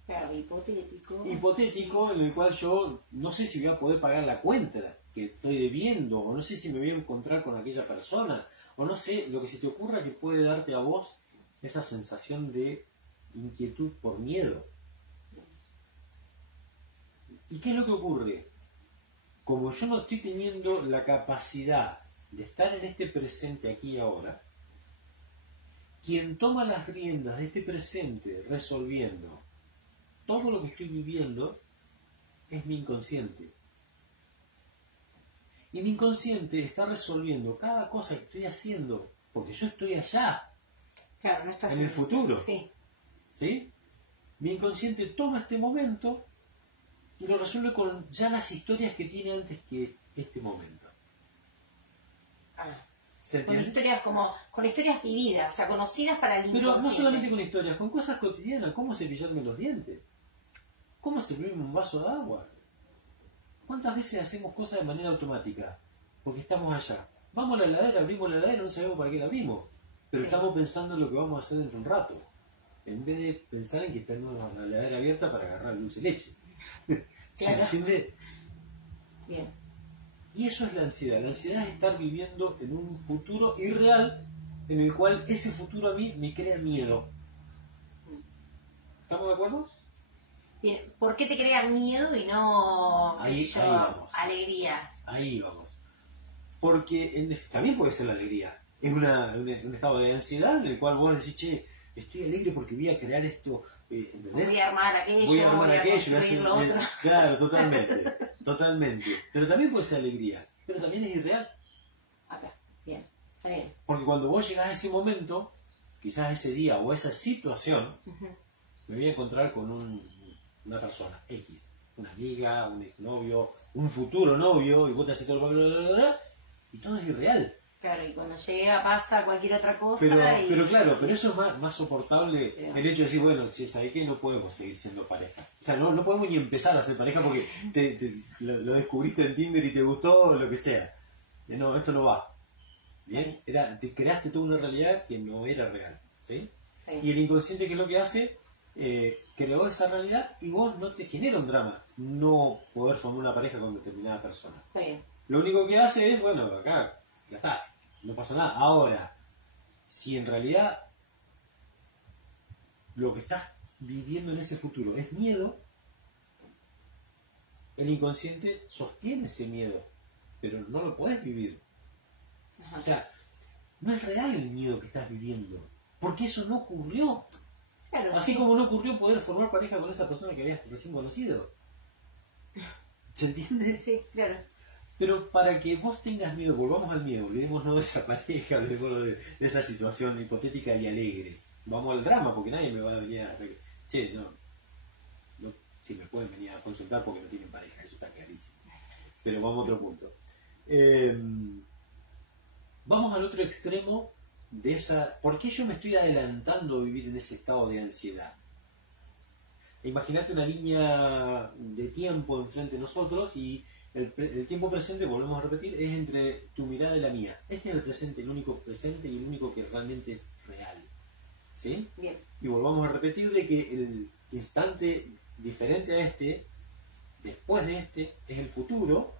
claro, hipotético, en el cual yo no sé si voy a poder pagar la cuenta que estoy debiendo, o no sé si me voy a encontrar con aquella persona, o no sé, lo que se te ocurra que puede darte a vos esa sensación de inquietud por miedo. ¿Y qué es lo que ocurre? Como yo no estoy teniendo la capacidad de estar en este presente aquí y ahora, quien toma las riendas de este presente resolviendo todo lo que estoy viviendo es mi inconsciente. Y mi inconsciente está resolviendo cada cosa que estoy haciendo, porque yo estoy allá, claro, no estás en el futuro. Sí. ¿Sí? Mi inconsciente toma este momento y lo resuelve con ya las historias que tiene antes que este momento. ¿Se entiende? Con historias vividas, o sea, conocidas para el Pero inconsciente. no solamente con historias, con cosas cotidianas, cómo cepillarme los dientes, cómo servirme un vaso de agua. ¿Cuántas veces hacemos cosas de manera automática? Porque estamos allá. Vamos a la heladera, abrimos la heladera, no sabemos para qué la abrimos, pero Sí. estamos pensando en lo que vamos a hacer dentro de un rato, en vez de pensar en que tenemos la heladera abierta para agarrar dulce de leche. ¿Se Claro. entiende? Bien. Y eso es la ansiedad. La ansiedad es estar viviendo en un futuro irreal en el cual ese futuro a mí me crea miedo. ¿Estamos de acuerdo? Bien. ¿Por qué te crea miedo y no, qué Ahí sé yo, vamos. alegría? Ahí vamos. Porque también puede ser la alegría. Es un estado de ansiedad en el cual vos decís, che, estoy alegre porque voy a crear esto, ¿entendés? Voy a armar aquello, Voy a armar aquello, construir lo otro. claro, totalmente, totalmente. Pero también puede ser alegría, pero también es irreal. Acá, bien, está bien. Porque cuando vos llegás a ese momento, quizás ese día o esa situación, Ujú. me voy a encontrar con una persona X, una amiga, un exnovio, un futuro novio, y vos te haces todo el bla, bla, bla, bla, y todo es irreal. Claro, y cuando llega pasa cualquier otra cosa. Pero claro, pero eso es más soportable, Pero- el hecho de decir, bueno, che, ¿sabes qué? No podemos seguir siendo pareja. O sea, no podemos ni empezar a ser pareja porque lo descubriste en Tinder y te gustó o lo que sea. No, esto no va. ¿Bien? Te creaste toda una realidad que no era real. ¿Sí? Sí. Y el inconsciente, ¿qué es lo que hace? Creó esa realidad y vos no te genera un drama no poder formar una pareja con determinada persona. Está bien. Lo único que hace es, bueno, acá, ya está, no pasó nada. Ahora, si en realidad lo que estás viviendo en ese futuro es miedo, el inconsciente sostiene ese miedo, pero no lo podés vivir. Ajá. O sea, no es real el miedo que estás viviendo, porque eso no ocurrió. Claro, Así sí. como no ocurrió poder formar pareja con esa persona que habías recién conocido. ¿Se entiende? Sí, claro. Pero para que vos tengas miedo, volvamos al miedo, olvidémonos de esa pareja, olvidémonos de esa situación hipotética y alegre. Vamos al drama, porque nadie me va a venir a... Che, no, sí me pueden venir a consultar porque no tienen pareja, eso está clarísimo. Pero vamos a otro punto. Vamos al otro extremo de esa... ¿Por qué yo me estoy adelantando a vivir en ese estado de ansiedad? Imagínate una línea de tiempo enfrente de nosotros y el tiempo presente, volvemos a repetir, es entre tu mirada y la mía. Este es el presente, el único presente y el único que realmente es real. ¿Sí? Bien. Y volvamos a repetir de que el instante diferente a este, después de este, es el futuro,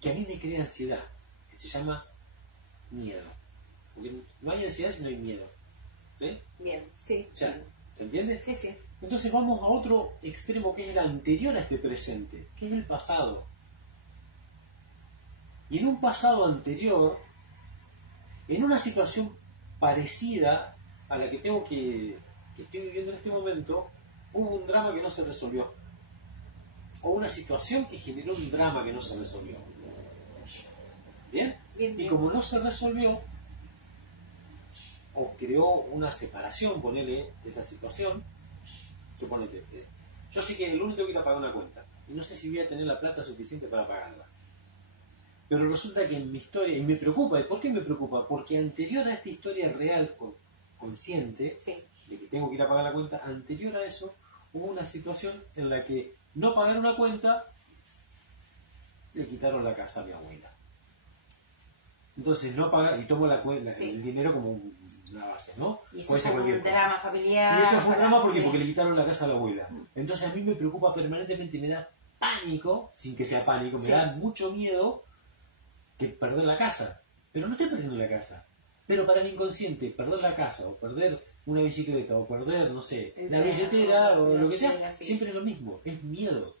que a mí me crea ansiedad, que se llama miedo. Porque no hay ansiedad si no hay miedo. ¿Sí? Bien, sí. O sea, ¿se entiende? Sí, sí. Entonces vamos a otro extremo que es el anterior a este presente, que es el pasado. Y en un pasado anterior, en una situación parecida a la que que estoy viviendo en este momento, hubo un drama que no se resolvió. O una situación que generó un drama que no se resolvió. ¿Bien? Bien, Y bien. como no se resolvió, o creó una separación, ponele esa situación, suponete, yo sé que el lunes tengo que ir a pagar una cuenta, y no sé si voy a tener la plata suficiente para pagarla. Pero resulta que en mi historia, y me preocupa, ¿y por qué me preocupa? Porque anterior a esta historia real, consciente, Sí. de que tengo que ir a pagar la cuenta, anterior a eso, hubo una situación en la que no pagar una cuenta, le quitaron la casa a mi abuela. Entonces no pagar, y tomo Sí. el dinero como una base, ¿no? Y eso Puede ser fue cualquier un cosa. drama familiar. Y eso fue un drama porque, Sí. porque le quitaron la casa a la abuela. Entonces a mí me preocupa permanentemente, me da pánico, sin que sea pánico, me Sí. da mucho miedo que perder la casa. Pero no estoy perdiendo la casa. Pero para el inconsciente, perder la casa, o perder una bicicleta, o perder, no sé, El la tren, billetera, o o lo que sí, sea, sí. siempre es lo mismo, es miedo.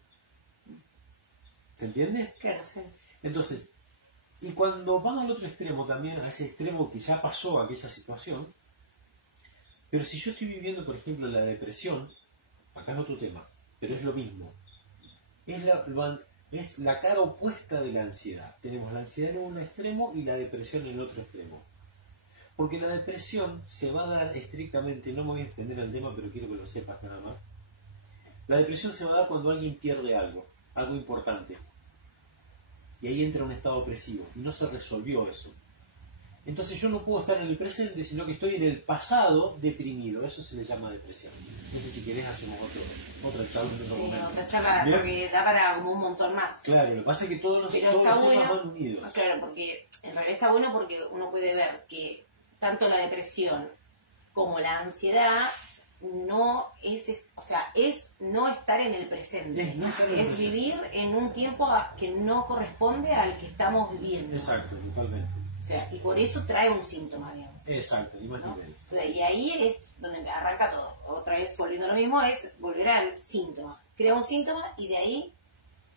¿Se entiende? Claro, sí. Entonces, y cuando van al otro extremo también, a ese extremo que ya pasó aquella situación, pero si yo estoy viviendo, por ejemplo, la depresión, acá es otro tema, pero es lo mismo. Es la cara opuesta de la ansiedad. Tenemos la ansiedad en un extremo y la depresión en el otro extremo. Porque la depresión se va a dar estrictamente, no me voy a extender al tema, pero quiero que lo sepas nada más. La depresión se va a dar cuando alguien pierde algo importante. Y ahí entra un estado opresivo y no se resolvió eso. Entonces yo no puedo estar en el presente, sino que estoy en el pasado deprimido. Eso se le llama depresión. No sé si querés hacemos otra charla en otro Sí, momento. otra charla, Bien. porque da para como un montón más. Claro, lo que pasa es que todos los Pero temas está bueno, van unidos. claro, porque en realidad está bueno porque uno puede ver que tanto la depresión como la ansiedad no es, o sea, es no estar en el presente. Es no estar en el Es presente. vivir en un tiempo que no corresponde al que estamos viviendo. Exacto, totalmente. O sea, y por eso trae un síntoma, digamos. Exacto, ni más ¿No? ni menos. Y ahí es donde arranca todo. Otra vez volviendo a lo mismo, es volver al síntoma. Crea un síntoma y de ahí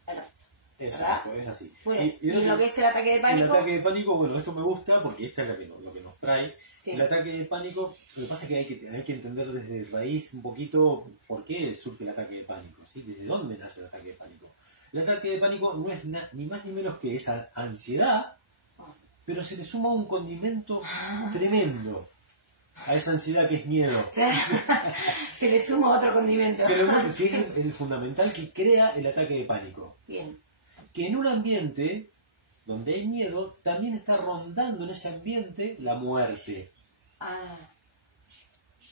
al resto. Exacto, es así. Bueno, y lo lo que es el ataque de pánico. El ataque de pánico, bueno, esto me gusta porque esta es lo que nos trae. Sí. El ataque de pánico, lo que pasa es que hay que entender desde raíz un poquito por qué surge el ataque de pánico, ¿sí? Desde dónde nace el ataque de pánico. El ataque de pánico no es ni más ni menos que esa ansiedad, pero se le suma un condimento tremendo a esa ansiedad que es miedo. O sea, se le suma otro condimento. Se le suma que es el fundamental que crea el ataque de pánico. Bien. Que en un ambiente donde hay miedo, también está rondando en ese ambiente la muerte. Ah,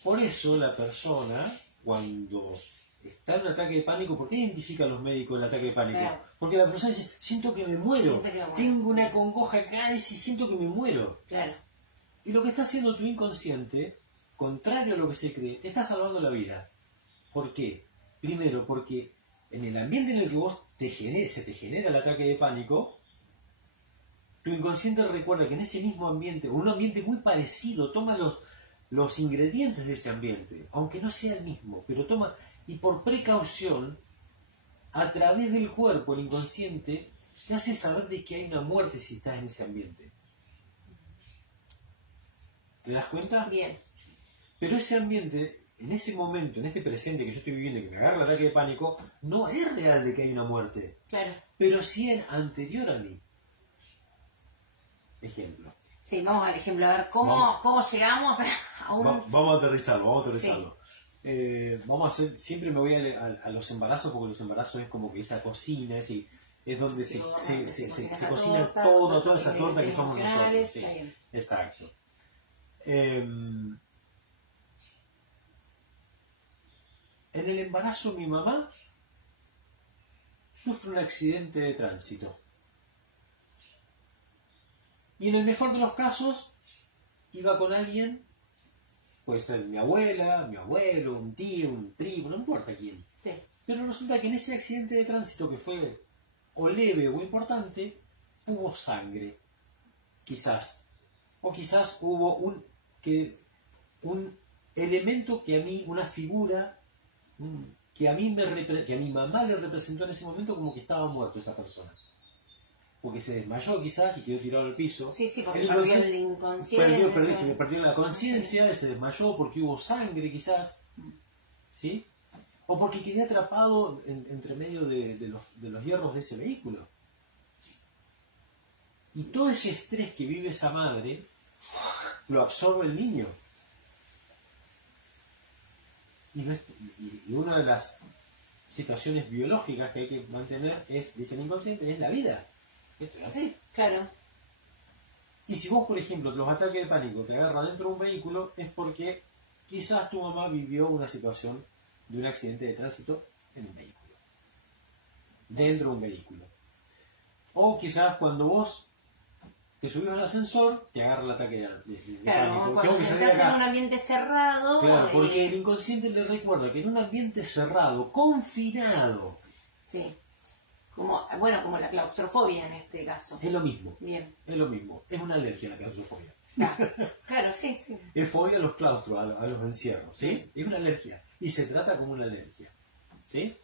Por eso la persona, cuando está en un ataque de pánico, ¿por qué identifican los médicos el ataque de pánico? Claro. Porque la persona dice, siento que me muero, Siento que me muero. tengo una congoja acá y siento que me muero. claro. Y lo que está haciendo tu inconsciente, contrario a lo que se cree, te está salvando la vida. ¿Por qué? Primero, porque en el ambiente en el que vos se te genera el ataque de pánico, tu inconsciente recuerda que en ese mismo ambiente, o un ambiente muy parecido, toma los ingredientes de ese ambiente, aunque no sea el mismo, pero toma, y por precaución, a través del cuerpo, el inconsciente, te hace saber de que hay una muerte si estás en ese ambiente. ¿Te das cuenta? Bien. Pero ese ambiente, en ese momento, en este presente que yo estoy viviendo, que me agarra el ataque de pánico, no es real de que hay una muerte, Claro. pero sí en anterior a mí. Ejemplo. Sí, vamos al ejemplo, a ver cómo llegamos a un... Vamos a aterrizarlo, Sí. Vamos a hacer, siempre me voy a los embarazos, porque los embarazos es como que esa cocina, es donde Sí, se cocina toda esa torta que somos nosotros. Sí, está bien. exacto. En el embarazo mi mamá sufre un accidente de tránsito. Y en el mejor de los casos, iba con alguien, puede ser mi abuela, mi abuelo, un tío, un primo, no importa quién. Sí. Pero resulta que en ese accidente de tránsito, que fue o leve o importante, hubo sangre. Quizás. O quizás hubo un elemento que a mí, una figura, que a mi mamá le representó en ese momento como que estaba muerto esa persona. Porque se desmayó quizás y quedó tirado al piso. Sí, porque perdió el inconsciente. Perdió la conciencia, se desmayó porque hubo sangre quizás. ¿Sí? O porque quedé atrapado entre medio de los hierros de ese vehículo. Y todo ese estrés que vive esa madre lo absorbe el niño. Y una de las situaciones biológicas que hay que mantener dice el inconsciente, es la vida. Esto es así. Claro. Y si vos, por ejemplo, los ataques de pánico te agarran dentro de un vehículo, es porque quizás tu mamá vivió una situación de un accidente de tránsito en un vehículo. Dentro de un vehículo. O quizás cuando vos te subís al ascensor, te agarra el ataque de Claro, pánico. cuando Tengo que salir de estás en acá. un ambiente cerrado... Claro, porque el inconsciente le recuerda que en un ambiente cerrado, confinado, Sí. Como la claustrofobia en este caso. es lo mismo. Bien. Es lo mismo. Es una alergia a la claustrofobia. Claro, sí. Es fobia a los claustros, a los encierros, ¿sí? Es una alergia. Y se trata como una alergia. ¿Sí?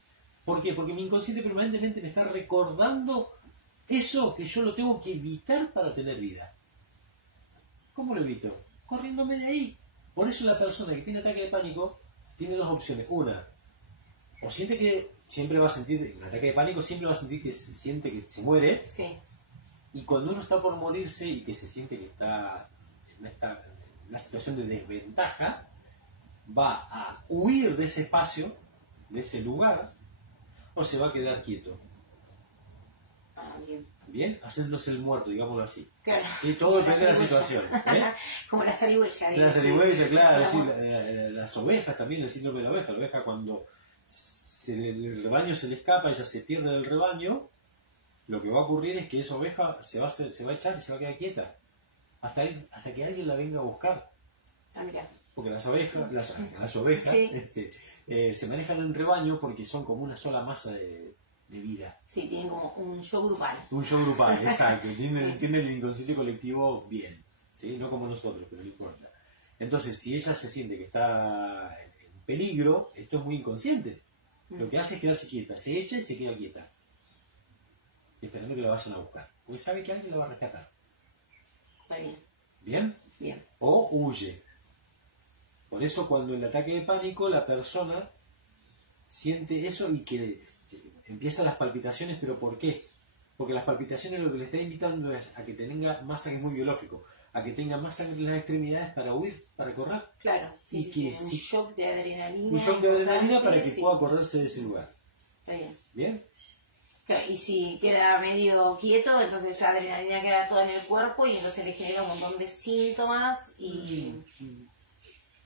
¿Por qué? Porque mi inconsciente permanentemente me está recordando eso que yo lo tengo que evitar para tener vida. ¿Cómo lo evito? Corriéndome de ahí. Por eso la persona que tiene ataque de pánico tiene dos opciones. Una, o siente que siempre va a sentir, un ataque de pánico siempre va a sentir que se siente que se muere. Sí. Y cuando uno está por morirse y que se siente que está en una situación de desventaja, va a huir de ese espacio, de ese lugar, o se va a quedar quieto. Ah, bien. ¿Bien? Haciéndose el muerto, digámoslo así. Claro. Y todo depende de la situación. Como la zarigüeya. La zarigüeya, claro, sí, las ovejas también, el síndrome de la oveja. La oveja cuando el rebaño se le escapa, ella se pierde del rebaño, lo que va a ocurrir es que esa oveja se va a echar y se va a quedar quieta. Hasta que alguien la venga a buscar. Ah, mira. porque las ovejas Sí. Se manejan en rebaño porque son como una sola masa de vida. Sí, tienen como un yo grupal. Un show grupal, exacto. Sí. Entienden el inconsciente colectivo bien, ¿sí? No como nosotros, pero no importa. Entonces, si ella se siente que está en peligro, esto es muy inconsciente. Lo que hace es quedarse quieta, se echa y se queda quieta, esperando que la vayan a buscar, porque sabe que alguien la va a rescatar. Está bien. ¿Bien? Bien. O huye. Por eso cuando el ataque de pánico la persona siente eso y que empiezan las palpitaciones, pero ¿por qué? Porque las palpitaciones lo que le está invitando es a que tenga más sangre, es muy biológico, a que tenga más sangre en las extremidades para huir, para correr. Claro, sí, Y sí, que sí, un si- shock de adrenalina. Un shock de adrenalina para que sí. pueda correrse de ese lugar. Está bien. ¿Bien? Claro, y si queda medio quieto, entonces esa adrenalina queda toda en el cuerpo y entonces le genera un montón de síntomas y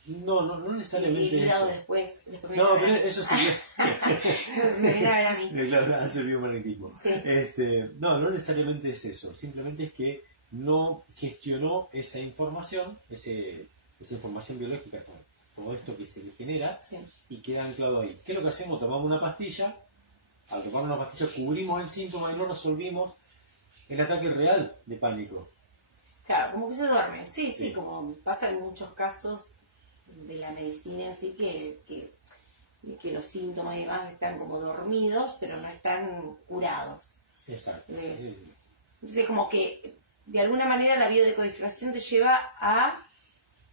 No y necesariamente el hígado eso. después me No, viene pero a- eso sí. me viene a ver a mí. Claro, hace biomagnetismo. Sí. No necesariamente es eso. Simplemente es que no gestionó esa información, esa información biológica, todo esto que se le genera, Sí. y queda anclado ahí. ¿Qué es lo que hacemos? Tomamos una pastilla. Al tomar una pastilla cubrimos el síntoma y no resolvimos el ataque real de pánico. Claro, como que se duermen. Sí, Sí. como pasa en muchos casos de la medicina en sí que los síntomas y demás están como dormidos, pero no están curados. Exacto. Entonces, como que de alguna manera la biodecodificación te lleva a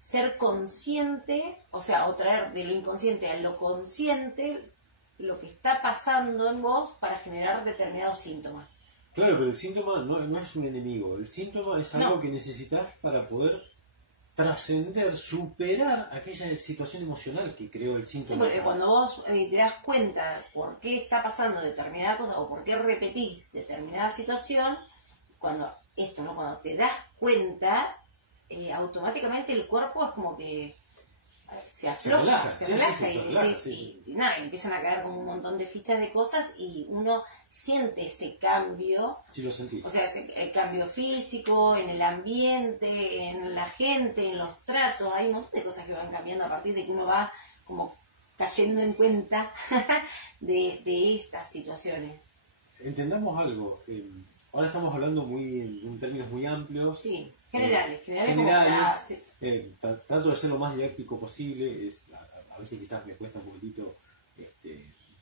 ser consciente, o sea, o traer de lo inconsciente a lo consciente lo que está pasando en vos para generar determinados síntomas. Claro, pero el síntoma no es un enemigo. El síntoma es algo que necesitas para poder trascender, superar aquella situación emocional que creó el Sí, síntoma. porque cuando vos te das cuenta por qué está pasando determinada cosa o por qué repetís determinada situación, cuando te das cuenta, automáticamente el cuerpo es como que se afloja, se relaja y decís, y nada, empiezan a caer como un montón de fichas de cosas y uno siente ese cambio. Sí, lo sentís. O sea, el cambio físico, en el ambiente, en la gente, en los tratos, hay un montón de cosas que van cambiando a partir de que uno va como cayendo en cuenta de estas situaciones. Entendamos algo. Ahora estamos hablando en términos muy amplios. Sí, generales. Generales. Trato de ser lo más didáctico posible. A veces quizás me cuesta un poquitito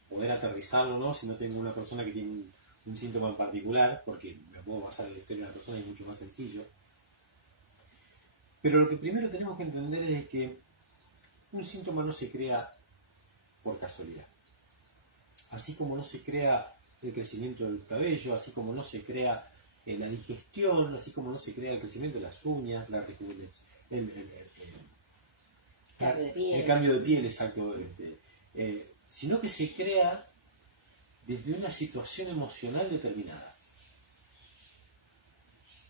poder aterrizarlo, ¿no? Si no tengo una persona que tiene un síntoma en particular, porque me puedo basar en la historia de la persona y es mucho más sencillo. Pero lo que primero tenemos que entender es que un síntoma no se crea por casualidad. Así como no se crea el crecimiento del cabello, así como no se crea la digestión, así como no se crea el crecimiento de las uñas, la rejuveneción, el cambio de piel, exacto, sino que se crea desde una situación emocional determinada.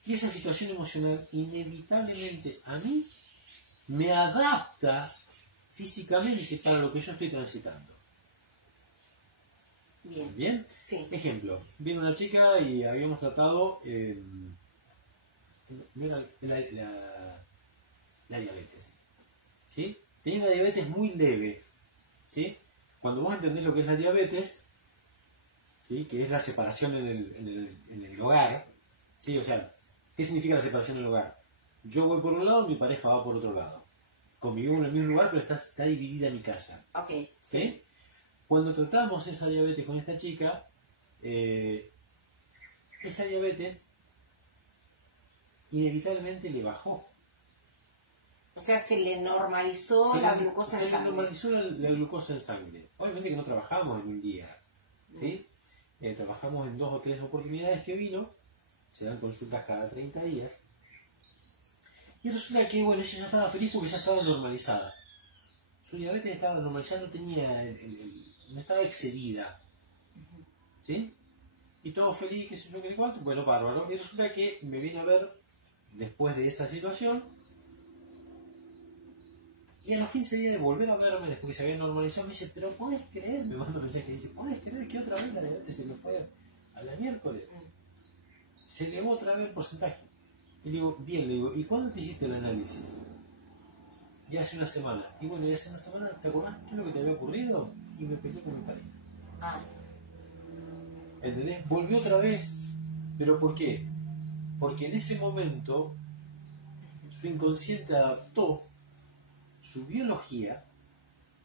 Y esa situación emocional inevitablemente a mí me adapta físicamente para lo que yo estoy transitando. Bien. ¿Bien? Sí. Ejemplo, viene una chica y habíamos tratado la diabetes. ¿Sí? Tenía una diabetes muy leve. ¿Sí? Cuando vos entendés lo que es la diabetes, ¿sí? Que es la separación en el hogar, ¿sí? O sea, ¿qué significa la separación en el hogar? Yo voy por un lado, mi pareja va por otro lado. Convivimos en el mismo lugar, pero está dividida mi casa. Ok, ¿Sí? Cuando tratamos esa diabetes con esta chica, esa diabetes inevitablemente le bajó. O sea, se le normalizó la glucosa en sangre. Se le normalizó la glucosa en sangre. Obviamente que no trabajamos en un día, ¿sí? Trabajamos en 2 o 3 oportunidades que vino, se dan consultas cada 30 días. Y resulta que, bueno, ella ya estaba feliz porque ya estaba normalizada. Su diabetes estaba normalizada, no tenía no estaba excedida. ¿Sí? Y todo feliz, que sé yo, que cuánto, bueno, bárbaro. Y resulta que me viene a ver después de esa situación. Y a los 15 días de volver a verme, después que se había normalizado, me dice, pero ¿podés creer? Me manda un mensaje que dice, ¿podés creer que otra vez la diabetes se me fue a la miércoles? Se elevó otra vez el porcentaje. Y digo, bien, le digo, ¿y cuándo te hiciste el análisis? y hace una semana. Y bueno, y hace una semana, ¿te acordás qué es lo que te había ocurrido? Y me peleé con mi pareja. Ah, ¿Entendés? Volvió otra vez. ¿Pero por qué? Porque en ese momento su inconsciente adaptó su biología,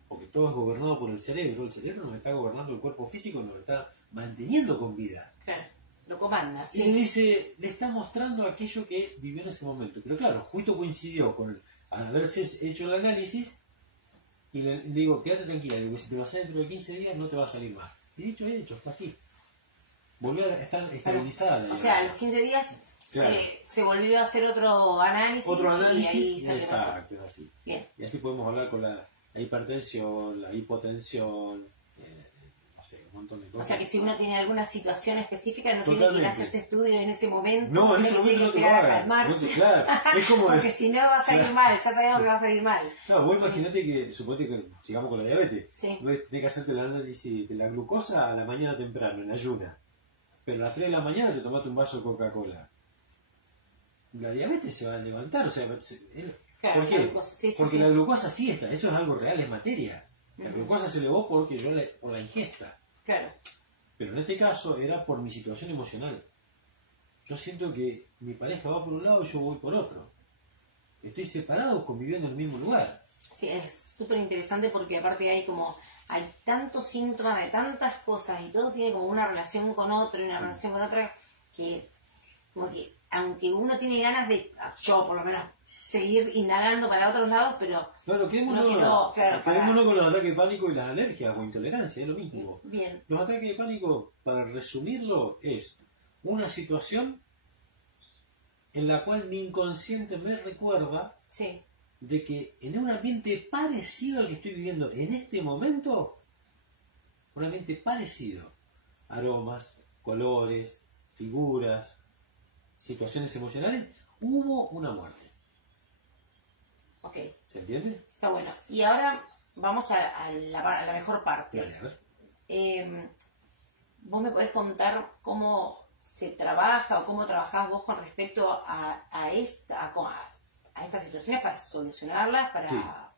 porque todo es gobernado por el cerebro nos está gobernando el cuerpo físico, nos está manteniendo con vida. claro, lo comanda, Y le dice, le está mostrando aquello que vivió en ese momento. Pero claro, justo coincidió con haberse hecho el análisis y le digo, quédate tranquila, le digo, si te vas a dentro de 15 días no te va a salir más. Y dicho y hecho, fue así. Volvió a estar estabilizada. O sea, a los 15 días claro, se volvió a hacer otro análisis. otro análisis, y ahí salió exacto, es así. Bien. Y así podemos hablar con la hipertensión, la hipotensión, no sé, un montón de O cosas. sea que si uno tiene alguna situación específica no Totalmente. tiene que ir a hacerse estudios en ese momento. No, en ese sino que momento no te tiene lo que esperar a hagas. calmarse. No claro, es como Porque si no va a salir mal, ya sabemos que va a salir mal. No, vos imaginate que, suponete que sigamos con la diabetes. Sí. Vos tenés que hacerte el análisis de la glucosa a la mañana temprano, en ayuna. Pero a las 3 de la mañana te tomaste un vaso de Coca-Cola. La diabetes se va a levantar, o sea, Claro, ¿por qué? la glucosa, sí, porque sí. la glucosa sí está, eso es algo real, es materia. La glucosa se elevó porque por la ingesta. Claro. Pero en este caso era por mi situación emocional. Yo siento que mi pareja va por un lado y yo voy por otro. Estoy separado conviviendo en el mismo lugar. Sí, es súper interesante porque aparte hay tantos síntomas de tantas cosas y todo tiene como una relación con otro y una relación con otra que como que aunque uno tiene ganas de, yo por lo menos, seguir indagando para otros lados, pero Claro, quedémonos con los ataques de pánico y las alergias o intolerancia, es lo mismo. Bien. Los ataques de pánico, para resumirlo, es una situación en la cual mi inconsciente me recuerda Sí. de que en un ambiente parecido al que estoy viviendo en este momento, un ambiente parecido, aromas, colores, figuras, situaciones emocionales, hubo una muerte. Ok, ¿Se entiende? está bueno. Y ahora vamos a la mejor parte. Dale, a ver. ¿Vos me podés contar cómo se trabaja o cómo trabajás vos con respecto a estas situaciones para solucionarlas,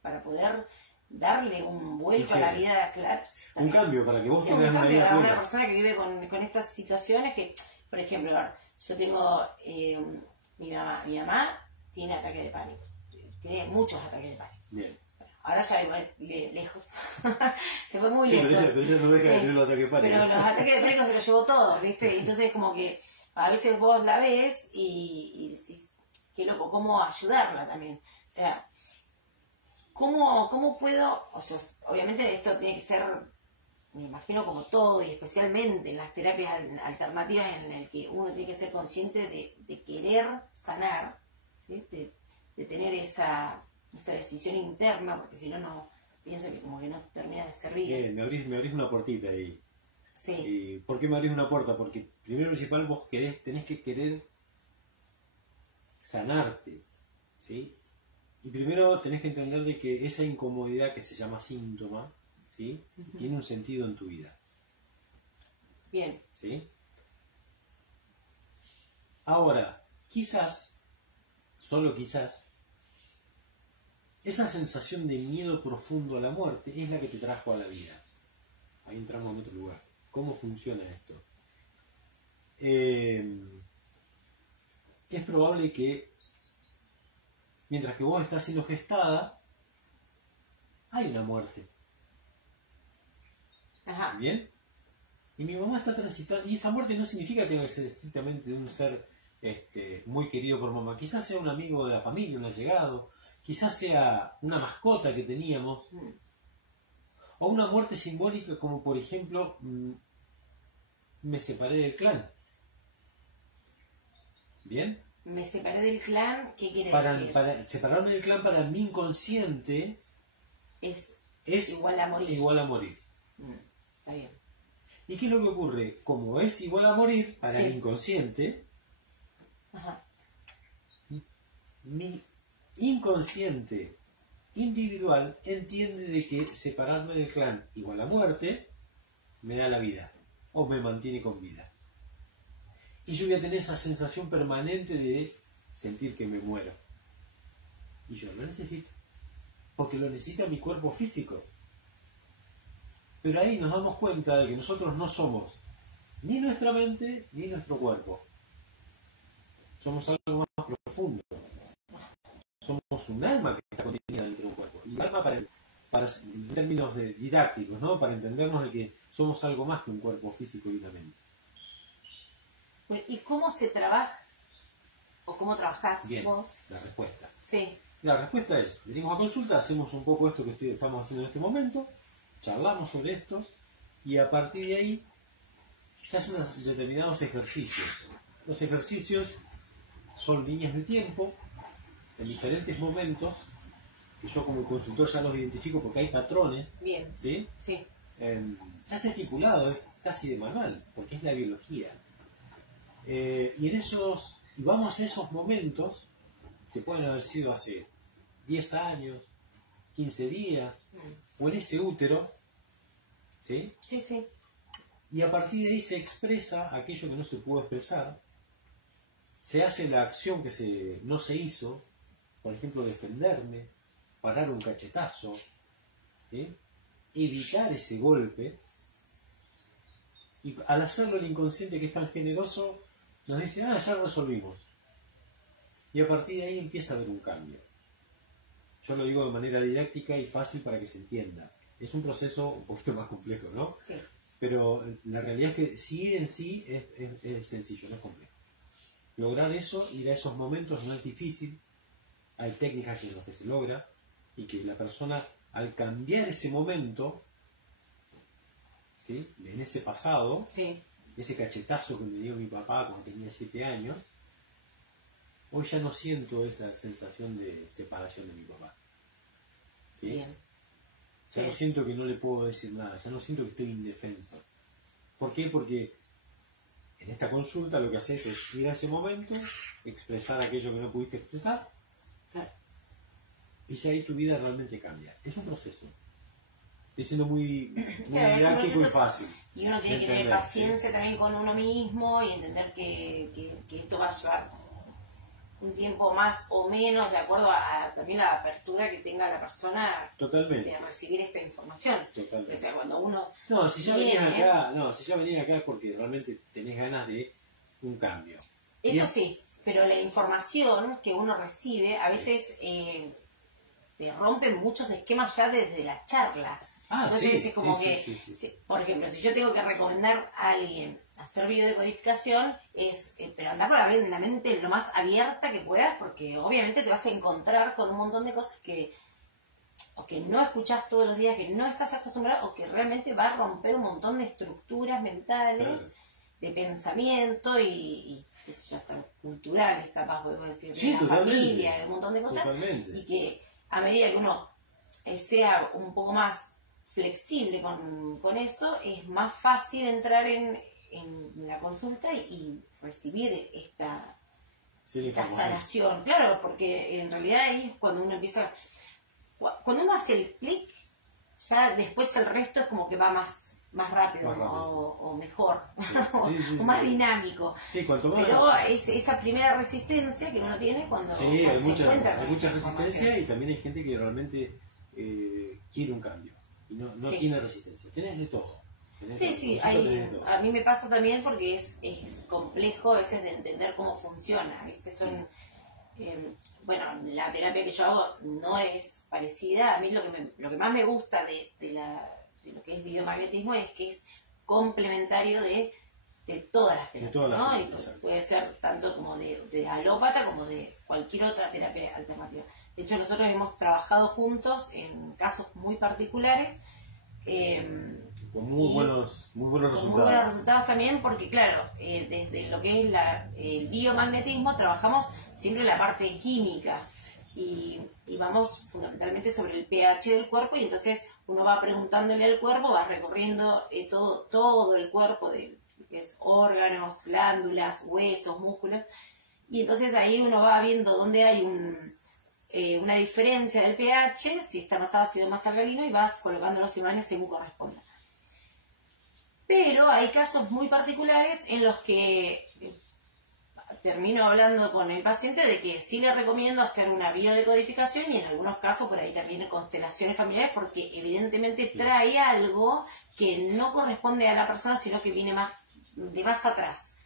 para poder darle un vuelco a la vida? Claro, un cambio para que vos sí, tengas un una cambio vida a una plena. persona que vive con estas situaciones que, por ejemplo, ahora, yo tengo mi mamá tiene ataque de pánico, tiene muchos ataques de pánico. Bien. Ahora ya igual lejos. Se fue muy Sí, lejos. pero ella no deja de Sí. tener los ataques de pánico. Pero los ataques de pánico se los llevó todos, ¿viste? Entonces como que a veces vos la ves y decís, qué loco, ¿cómo ayudarla también? O sea, ¿cómo puedo? O sea, obviamente esto tiene que ser, me imagino como todo, y especialmente en las terapias alternativas en el que uno tiene que ser consciente de querer sanar, ¿sí? De tener esa decisión interna, porque si no, pienso que como que no termina de servir. Bien, me abrís una puertita ahí. Sí. ¿Y por qué me abrís una puerta? Porque primero y principal vos tenés que querer sanarte, ¿sí? Y primero tenés que entender de que esa incomodidad que se llama síntoma, ¿sí? Tiene un sentido en tu vida. Bien. ¿Sí? Ahora, quizás, solo quizás, esa sensación de miedo profundo a la muerte es la que te trajo a la vida. Ahí entramos en otro lugar. ¿Cómo funciona esto? Es probable que mientras que vos estás siendo gestada, hay una muerte. Ajá. ¿Bien? Y mi mamá está transitando, y esa muerte no significa que tenga que ser estrictamente de un ser muy querido por mamá. Quizás sea un amigo de la familia, un allegado, quizás sea una mascota que teníamos, o una muerte simbólica como por ejemplo, me separé del clan. ¿Bien? Me separé del clan, ¿qué quiere decir? Para separarme del clan para mi inconsciente Es igual a morir. Está bien. ¿Y qué es lo que ocurre? Como es igual a morir para Sí. el inconsciente, Ajá. mi inconsciente individual entiende de que separarme del clan igual a muerte me da la vida o me mantiene con vida. Y yo voy a tener esa sensación permanente de sentir que me muero. Y yo lo necesito. porque lo necesita mi cuerpo físico. Pero ahí nos damos cuenta de que nosotros no somos ni nuestra mente ni nuestro cuerpo. Somos algo más profundo. Somos un alma que está contenida dentro de un cuerpo. Y el alma, en términos didácticos, ¿no? Para entendernos de que somos algo más que un cuerpo físico y una mente. ¿Y cómo se trabaja? ¿O cómo trabajás vos? La respuesta. Sí. La respuesta es, venimos a consulta, hacemos un poco esto que estamos haciendo en este momento, charlamos sobre esto, y a partir de ahí se hacen determinados ejercicios. Los ejercicios son líneas de tiempo en diferentes momentos, que yo como consultor ya los identifico porque hay patrones. Bien. ¿Sí? Sí. Ya está estipulado, es casi de manual, porque es la biología. Y vamos a esos momentos que pueden haber sido hace 10 años, 15 días, o en ese útero, ¿sí? Sí, sí. Y a partir de ahí se expresa aquello que no se pudo expresar, se hace la acción que no se hizo, por ejemplo, defenderme, parar un cachetazo, ¿sí? Evitar ese golpe, y al hacerlo el inconsciente, que es tan generoso, nos dice, ya resolvimos. Y a partir de ahí empieza a haber un cambio. Yo lo digo de manera didáctica y fácil para que se entienda. Es un proceso un poquito más complejo, ¿no? Sí. Pero la realidad es que sí en sí es sencillo, no es complejo. Lograr eso, ir a esos momentos no es difícil. Hay técnicas en las que se logra y que la persona, al cambiar ese momento, ¿sí? En ese pasado, Sí. ese cachetazo que me dio mi papá cuando tenía 7 años, hoy ya no siento esa sensación de separación de mi papá. ¿Sí? Bien. Ya no siento que no le puedo decir nada, ya no siento que estoy indefenso. ¿Por qué? Porque en esta consulta lo que haces es ir a ese momento, expresar aquello que no pudiste expresar, y ya ahí tu vida realmente cambia. Es un proceso. Estoy siendo muy didáctico y fácil. Y uno tiene que tener paciencia también con uno mismo y entender que esto va a llevar un tiempo más o menos de acuerdo a también la apertura que tenga la persona. Totalmente. De recibir esta información. Totalmente. O sea, cuando uno si ya venís acá es porque realmente tenés ganas de un cambio. Eso sí, pero la información que uno recibe a veces te rompe muchos esquemas ya desde la charla. Entonces es como por ejemplo, si yo tengo que recomendar a alguien hacer videodecodificación, pero andar con la mente lo más abierta que puedas, porque obviamente te vas a encontrar con un montón de cosas que no escuchás todos los días, que no estás acostumbrado, o que realmente va a romper un montón de estructuras mentales, de pensamiento y ya están culturales, capaz podemos decir, de la familia, de un montón de cosas, y que a medida que uno sea un poco más flexible con eso, es más fácil entrar en la consulta y recibir esta sanación. Claro, porque en realidad ahí es cuando uno empieza, cuando uno hace el clic, ya después el resto es como que va más rápido, o mejor, o más dinámico. Pero es esa primera resistencia que uno tiene cuando hay mucha resistencia, y también hay gente que realmente quiere un cambio y no tiene resistencia. Tenés de todo. A mí me pasa también porque es complejo a veces de entender cómo funciona. La terapia que yo hago no es parecida. A mí lo que más me gusta de lo que es biomagnetismo es que es complementario de todas las terapias, ¿no? Y puede ser tanto como de alópata como de cualquier otra terapia alternativa. De hecho, nosotros hemos trabajado juntos en casos muy particulares, con muy buenos resultados. Muy buenos resultados también, porque claro, desde lo que es el biomagnetismo trabajamos siempre la parte química y vamos fundamentalmente sobre el pH del cuerpo, y entonces uno va preguntándole al cuerpo, va recorriendo todo el cuerpo, que es órganos, glándulas, huesos, músculos, y entonces ahí uno va viendo dónde hay una diferencia del pH, si está más ácido o más alcalino, y vas colocando los imanes según corresponda. Pero hay casos muy particulares en los que termino hablando con el paciente de que sí le recomiendo hacer una biodecodificación y en algunos casos por ahí también constelaciones familiares, porque evidentemente trae algo que no corresponde a la persona, sino que viene más de más atrás.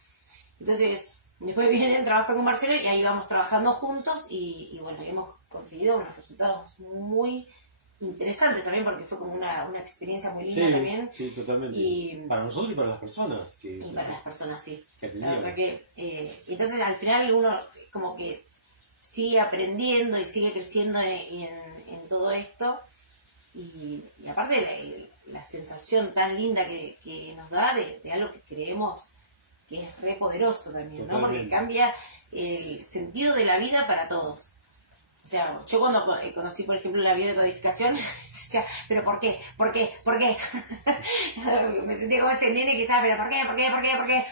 Entonces, después viene el trabajo con Marcelo y ahí vamos trabajando juntos y bueno, hemos conseguido unos resultados muy interesantes también, porque fue como una experiencia muy linda también. Sí, totalmente. Y para nosotros y para las personas. Y para las personas, sí. La verdad que, entonces al final uno como que sigue aprendiendo y sigue creciendo en todo esto. Y aparte la sensación tan linda que nos da de algo que creemos que es re poderoso también, ¿no? Porque cambia el sentido de la vida para todos. O sea, yo cuando conocí, por ejemplo, la biodecodificación, decía, ¿pero por qué? ¿Por qué? ¿Por qué? Me sentía como ese nene que estaba, ¿pero por qué? ¿Por qué? ¿Por qué? ¿Por qué?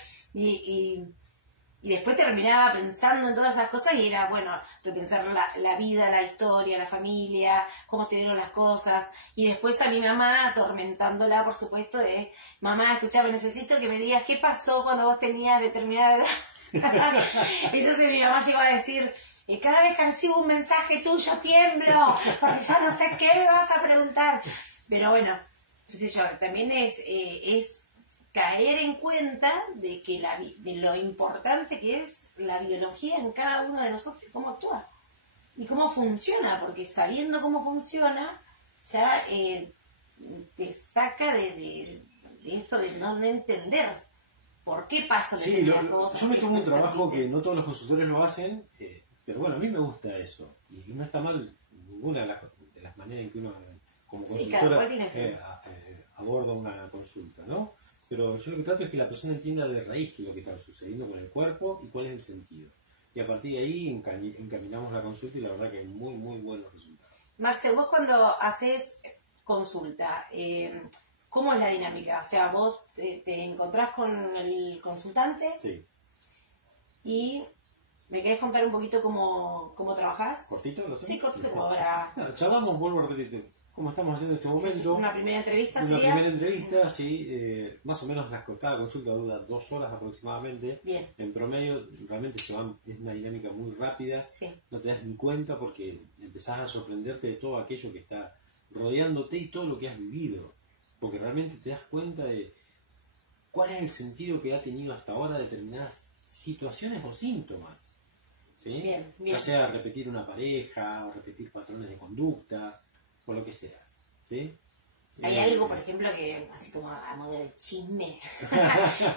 Y después terminaba pensando en todas esas cosas y era, bueno, repensar la vida, la historia, la familia, cómo se dieron las cosas. Y después a mi mamá atormentándola, por supuesto, de, mamá, escuchame, necesito que me digas qué pasó cuando vos tenías determinada edad. Entonces mi mamá llegó a decir, cada vez que recibo un mensaje tuyo tiemblo, porque ya no sé qué me vas a preguntar. Pero bueno, qué sé yo, también es caer en cuenta de que de lo importante que es la biología en cada uno de nosotros, cómo actúa y cómo funciona, porque sabiendo cómo funciona, ya te saca de esto de no entender por qué pasa. Sí, yo me tomo un trabajo que no todos los consultores lo hacen, pero bueno, a mí me gusta eso, y no está mal ninguna de las maneras en que uno como consultora aborda una consulta, ¿no? Pero yo lo que trato es que la persona entienda de raíz qué es lo que está sucediendo con el cuerpo y cuál es el sentido. Y a partir de ahí encaminamos la consulta y la verdad que hay muy, muy buenos resultados. Marce, vos cuando haces consulta, ¿cómo es la dinámica? O sea, vos te encontrás con el consultante. Sí. Y ¿me querés contar un poquito cómo trabajás? ¿Cortito? ¿Lo sí, cortito como ahora. Charlamos, vuelvo a repetirte. Como estamos haciendo en este momento. Una primera entrevista, Una primera entrevista, sí. Más o menos cada consulta dura 2 horas aproximadamente. Bien. En promedio, realmente es una dinámica muy rápida. Sí. No te das ni cuenta porque empezás a sorprenderte de todo aquello que está rodeándote y todo lo que has vivido. Porque realmente te das cuenta de cuál es el sentido que ha tenido hasta ahora determinadas situaciones o síntomas. ¿Sí? Bien. Ya sea repetir una pareja o repetir patrones de conducta o lo que sea, ¿sí? ¿Hay algo, por ejemplo, que así como a modo de chisme,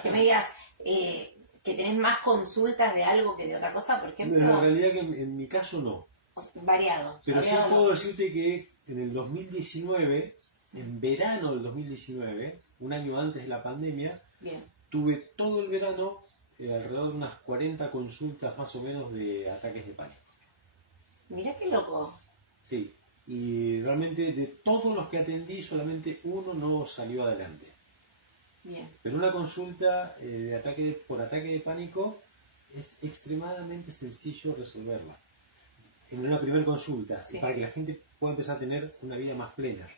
que me digas que tenés más consultas de algo que de otra cosa, por ejemplo? En realidad que en mi caso no. Variado. Pero sí puedo decirte que en el 2019, en verano del 2019, un año antes de la pandemia, bien, tuve todo el verano alrededor de unas 40 consultas más o menos de ataques de pánico. Mirá qué loco. Sí. Y realmente de todos los que atendí, solamente uno no salió adelante. Bien. Pero una consulta por ataque de pánico es extremadamente sencillo resolverla. En una primera consulta, sí, para que la gente pueda empezar a tener una vida más plena.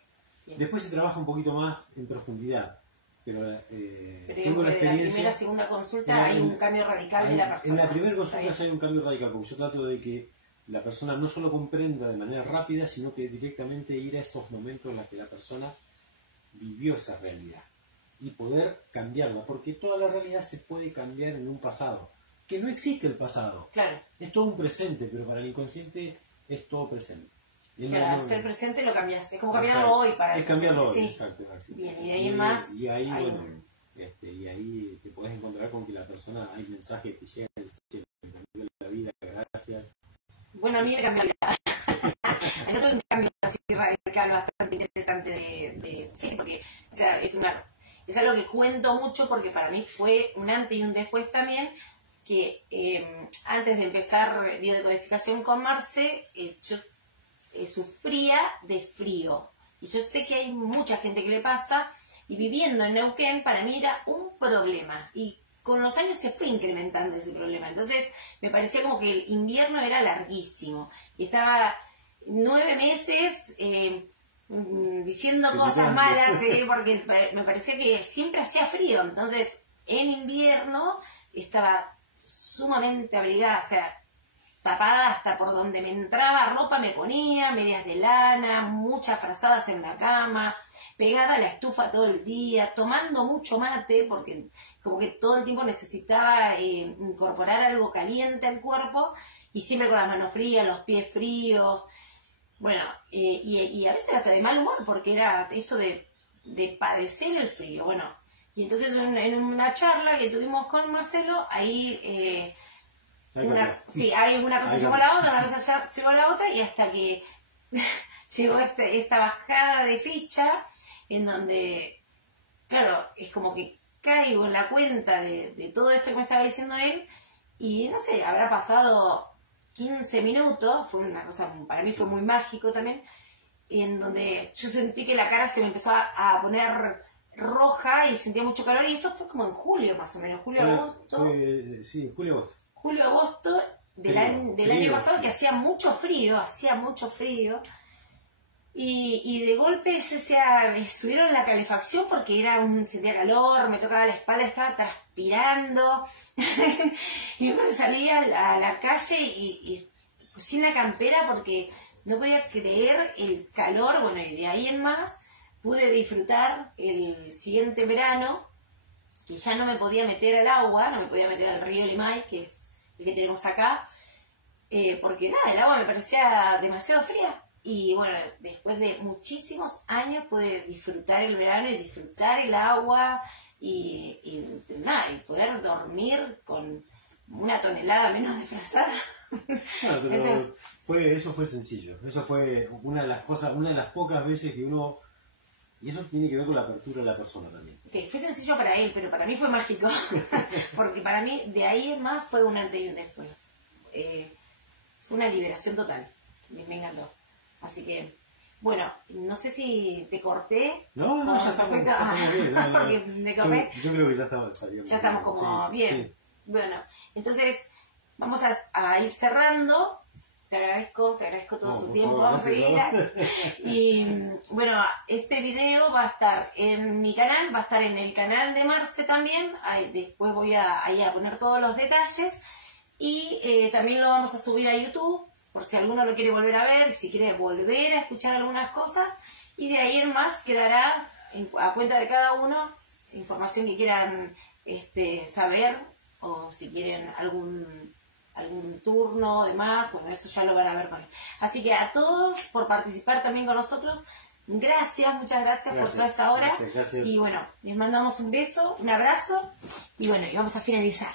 Bien. Después se trabaja un poquito más en profundidad. Pero tengo la experiencia. En la primera, segunda consulta hay un cambio radical de la persona. En la primera consulta hay un cambio radical, porque yo trato de que la persona no solo comprenda de manera rápida, sino que directamente ir a esos momentos en los que la persona vivió esa realidad y poder cambiarla, porque toda la realidad se puede cambiar en un pasado, que no existe el pasado. Claro. Es todo un presente, pero para el inconsciente es todo presente. Claro, al ser presente lo cambias, es como cambiarlo hoy para el presente. Cambiarlo hoy, sí. Exacto. Bien, y de ahí en más... Y ahí, bueno, y ahí te podés encontrar con que la persona, hay mensajes que llegan, te cambió la vida, gracias. Bueno, a mí me cambió la vida. Yo tuve un cambio así radical bastante interesante sí, porque o sea, es algo que cuento mucho porque para mí fue un antes y un después también, que antes de empezar biodecodificación con Marce, yo sufría de frío. Y yo sé que hay mucha gente que le pasa, y viviendo en Neuquén para mí era un problema. Y con los años se fue incrementando ese problema. Entonces me parecía como que el invierno era larguísimo. Y estaba 9 meses diciendo cosas malas, porque me parecía que siempre hacía frío. Entonces en invierno estaba sumamente abrigada, o sea, tapada hasta por donde me entraba ropa me ponía, medias de lana, muchas frazadas en la cama, pegada a la estufa todo el día, tomando mucho mate, porque como que todo el tiempo necesitaba incorporar algo caliente al cuerpo, y siempre con las manos frías, los pies fríos, bueno, y a veces hasta de mal humor, porque era esto de padecer el frío, bueno, y entonces en una charla que tuvimos con Marcelo, ahí... hay una cosa llegó a la otra, una cosa ya llegó a la otra, y hasta que llegó esta bajada de ficha, en donde, claro, es como que caigo en la cuenta de todo esto que me estaba diciendo él, y no sé, habrá pasado 15 minutos, fue una cosa, para mí fue muy mágico también, en donde yo sentí que la cara se me empezó a poner roja y sentía mucho calor, y esto fue como en julio más o menos, julio-agosto. Sí, julio-agosto. Julio-agosto del año pasado, que hacía mucho frío, y de golpe yo decía, me subieron la calefacción porque sentía calor, me tocaba la espalda, estaba transpirando, y bueno, salí a la calle y sin la campera porque no podía creer el calor, bueno, y de ahí en más pude disfrutar el siguiente verano, que ya no me podía meter al agua, no me podía meter al río Limay, que es el que tenemos acá, porque nada, el agua me parecía demasiado fría. Y bueno, después de muchísimos años pude disfrutar el verano y disfrutar el agua y poder dormir con una tonelada menos de frazada. Claro, pero eso fue sencillo. Eso fue una de las cosas, una de las pocas veces que uno... Y eso tiene que ver con la apertura de la persona también. Sí, fue sencillo para él, pero para mí fue mágico. Porque para mí, de ahí en más, fue un antes y un después. Fue una liberación total. Me encantó. Así que, bueno, no sé si te corté. No, ya estamos bien. Porque me corté. Yo creo que ya estamos como bien. Sí. Bueno, entonces vamos a ir cerrando. Te agradezco todo tu tiempo, vamos a seguir. Y bueno, este video va a estar en mi canal, va a estar en el canal de Marce también. Ahí, después voy a poner todos los detalles. Y también lo vamos a subir a YouTube, por si alguno lo quiere volver a ver, si quiere volver a escuchar algunas cosas. Y de ahí en más quedará a cuenta de cada uno información que quieran saber, o si quieren algún turno, demás, bueno, eso ya lo van a ver con él. Así que a todos por participar también con nosotros, muchas gracias por toda esta hora. Gracias. Y bueno, les mandamos un beso, un abrazo, y bueno, y vamos a finalizar.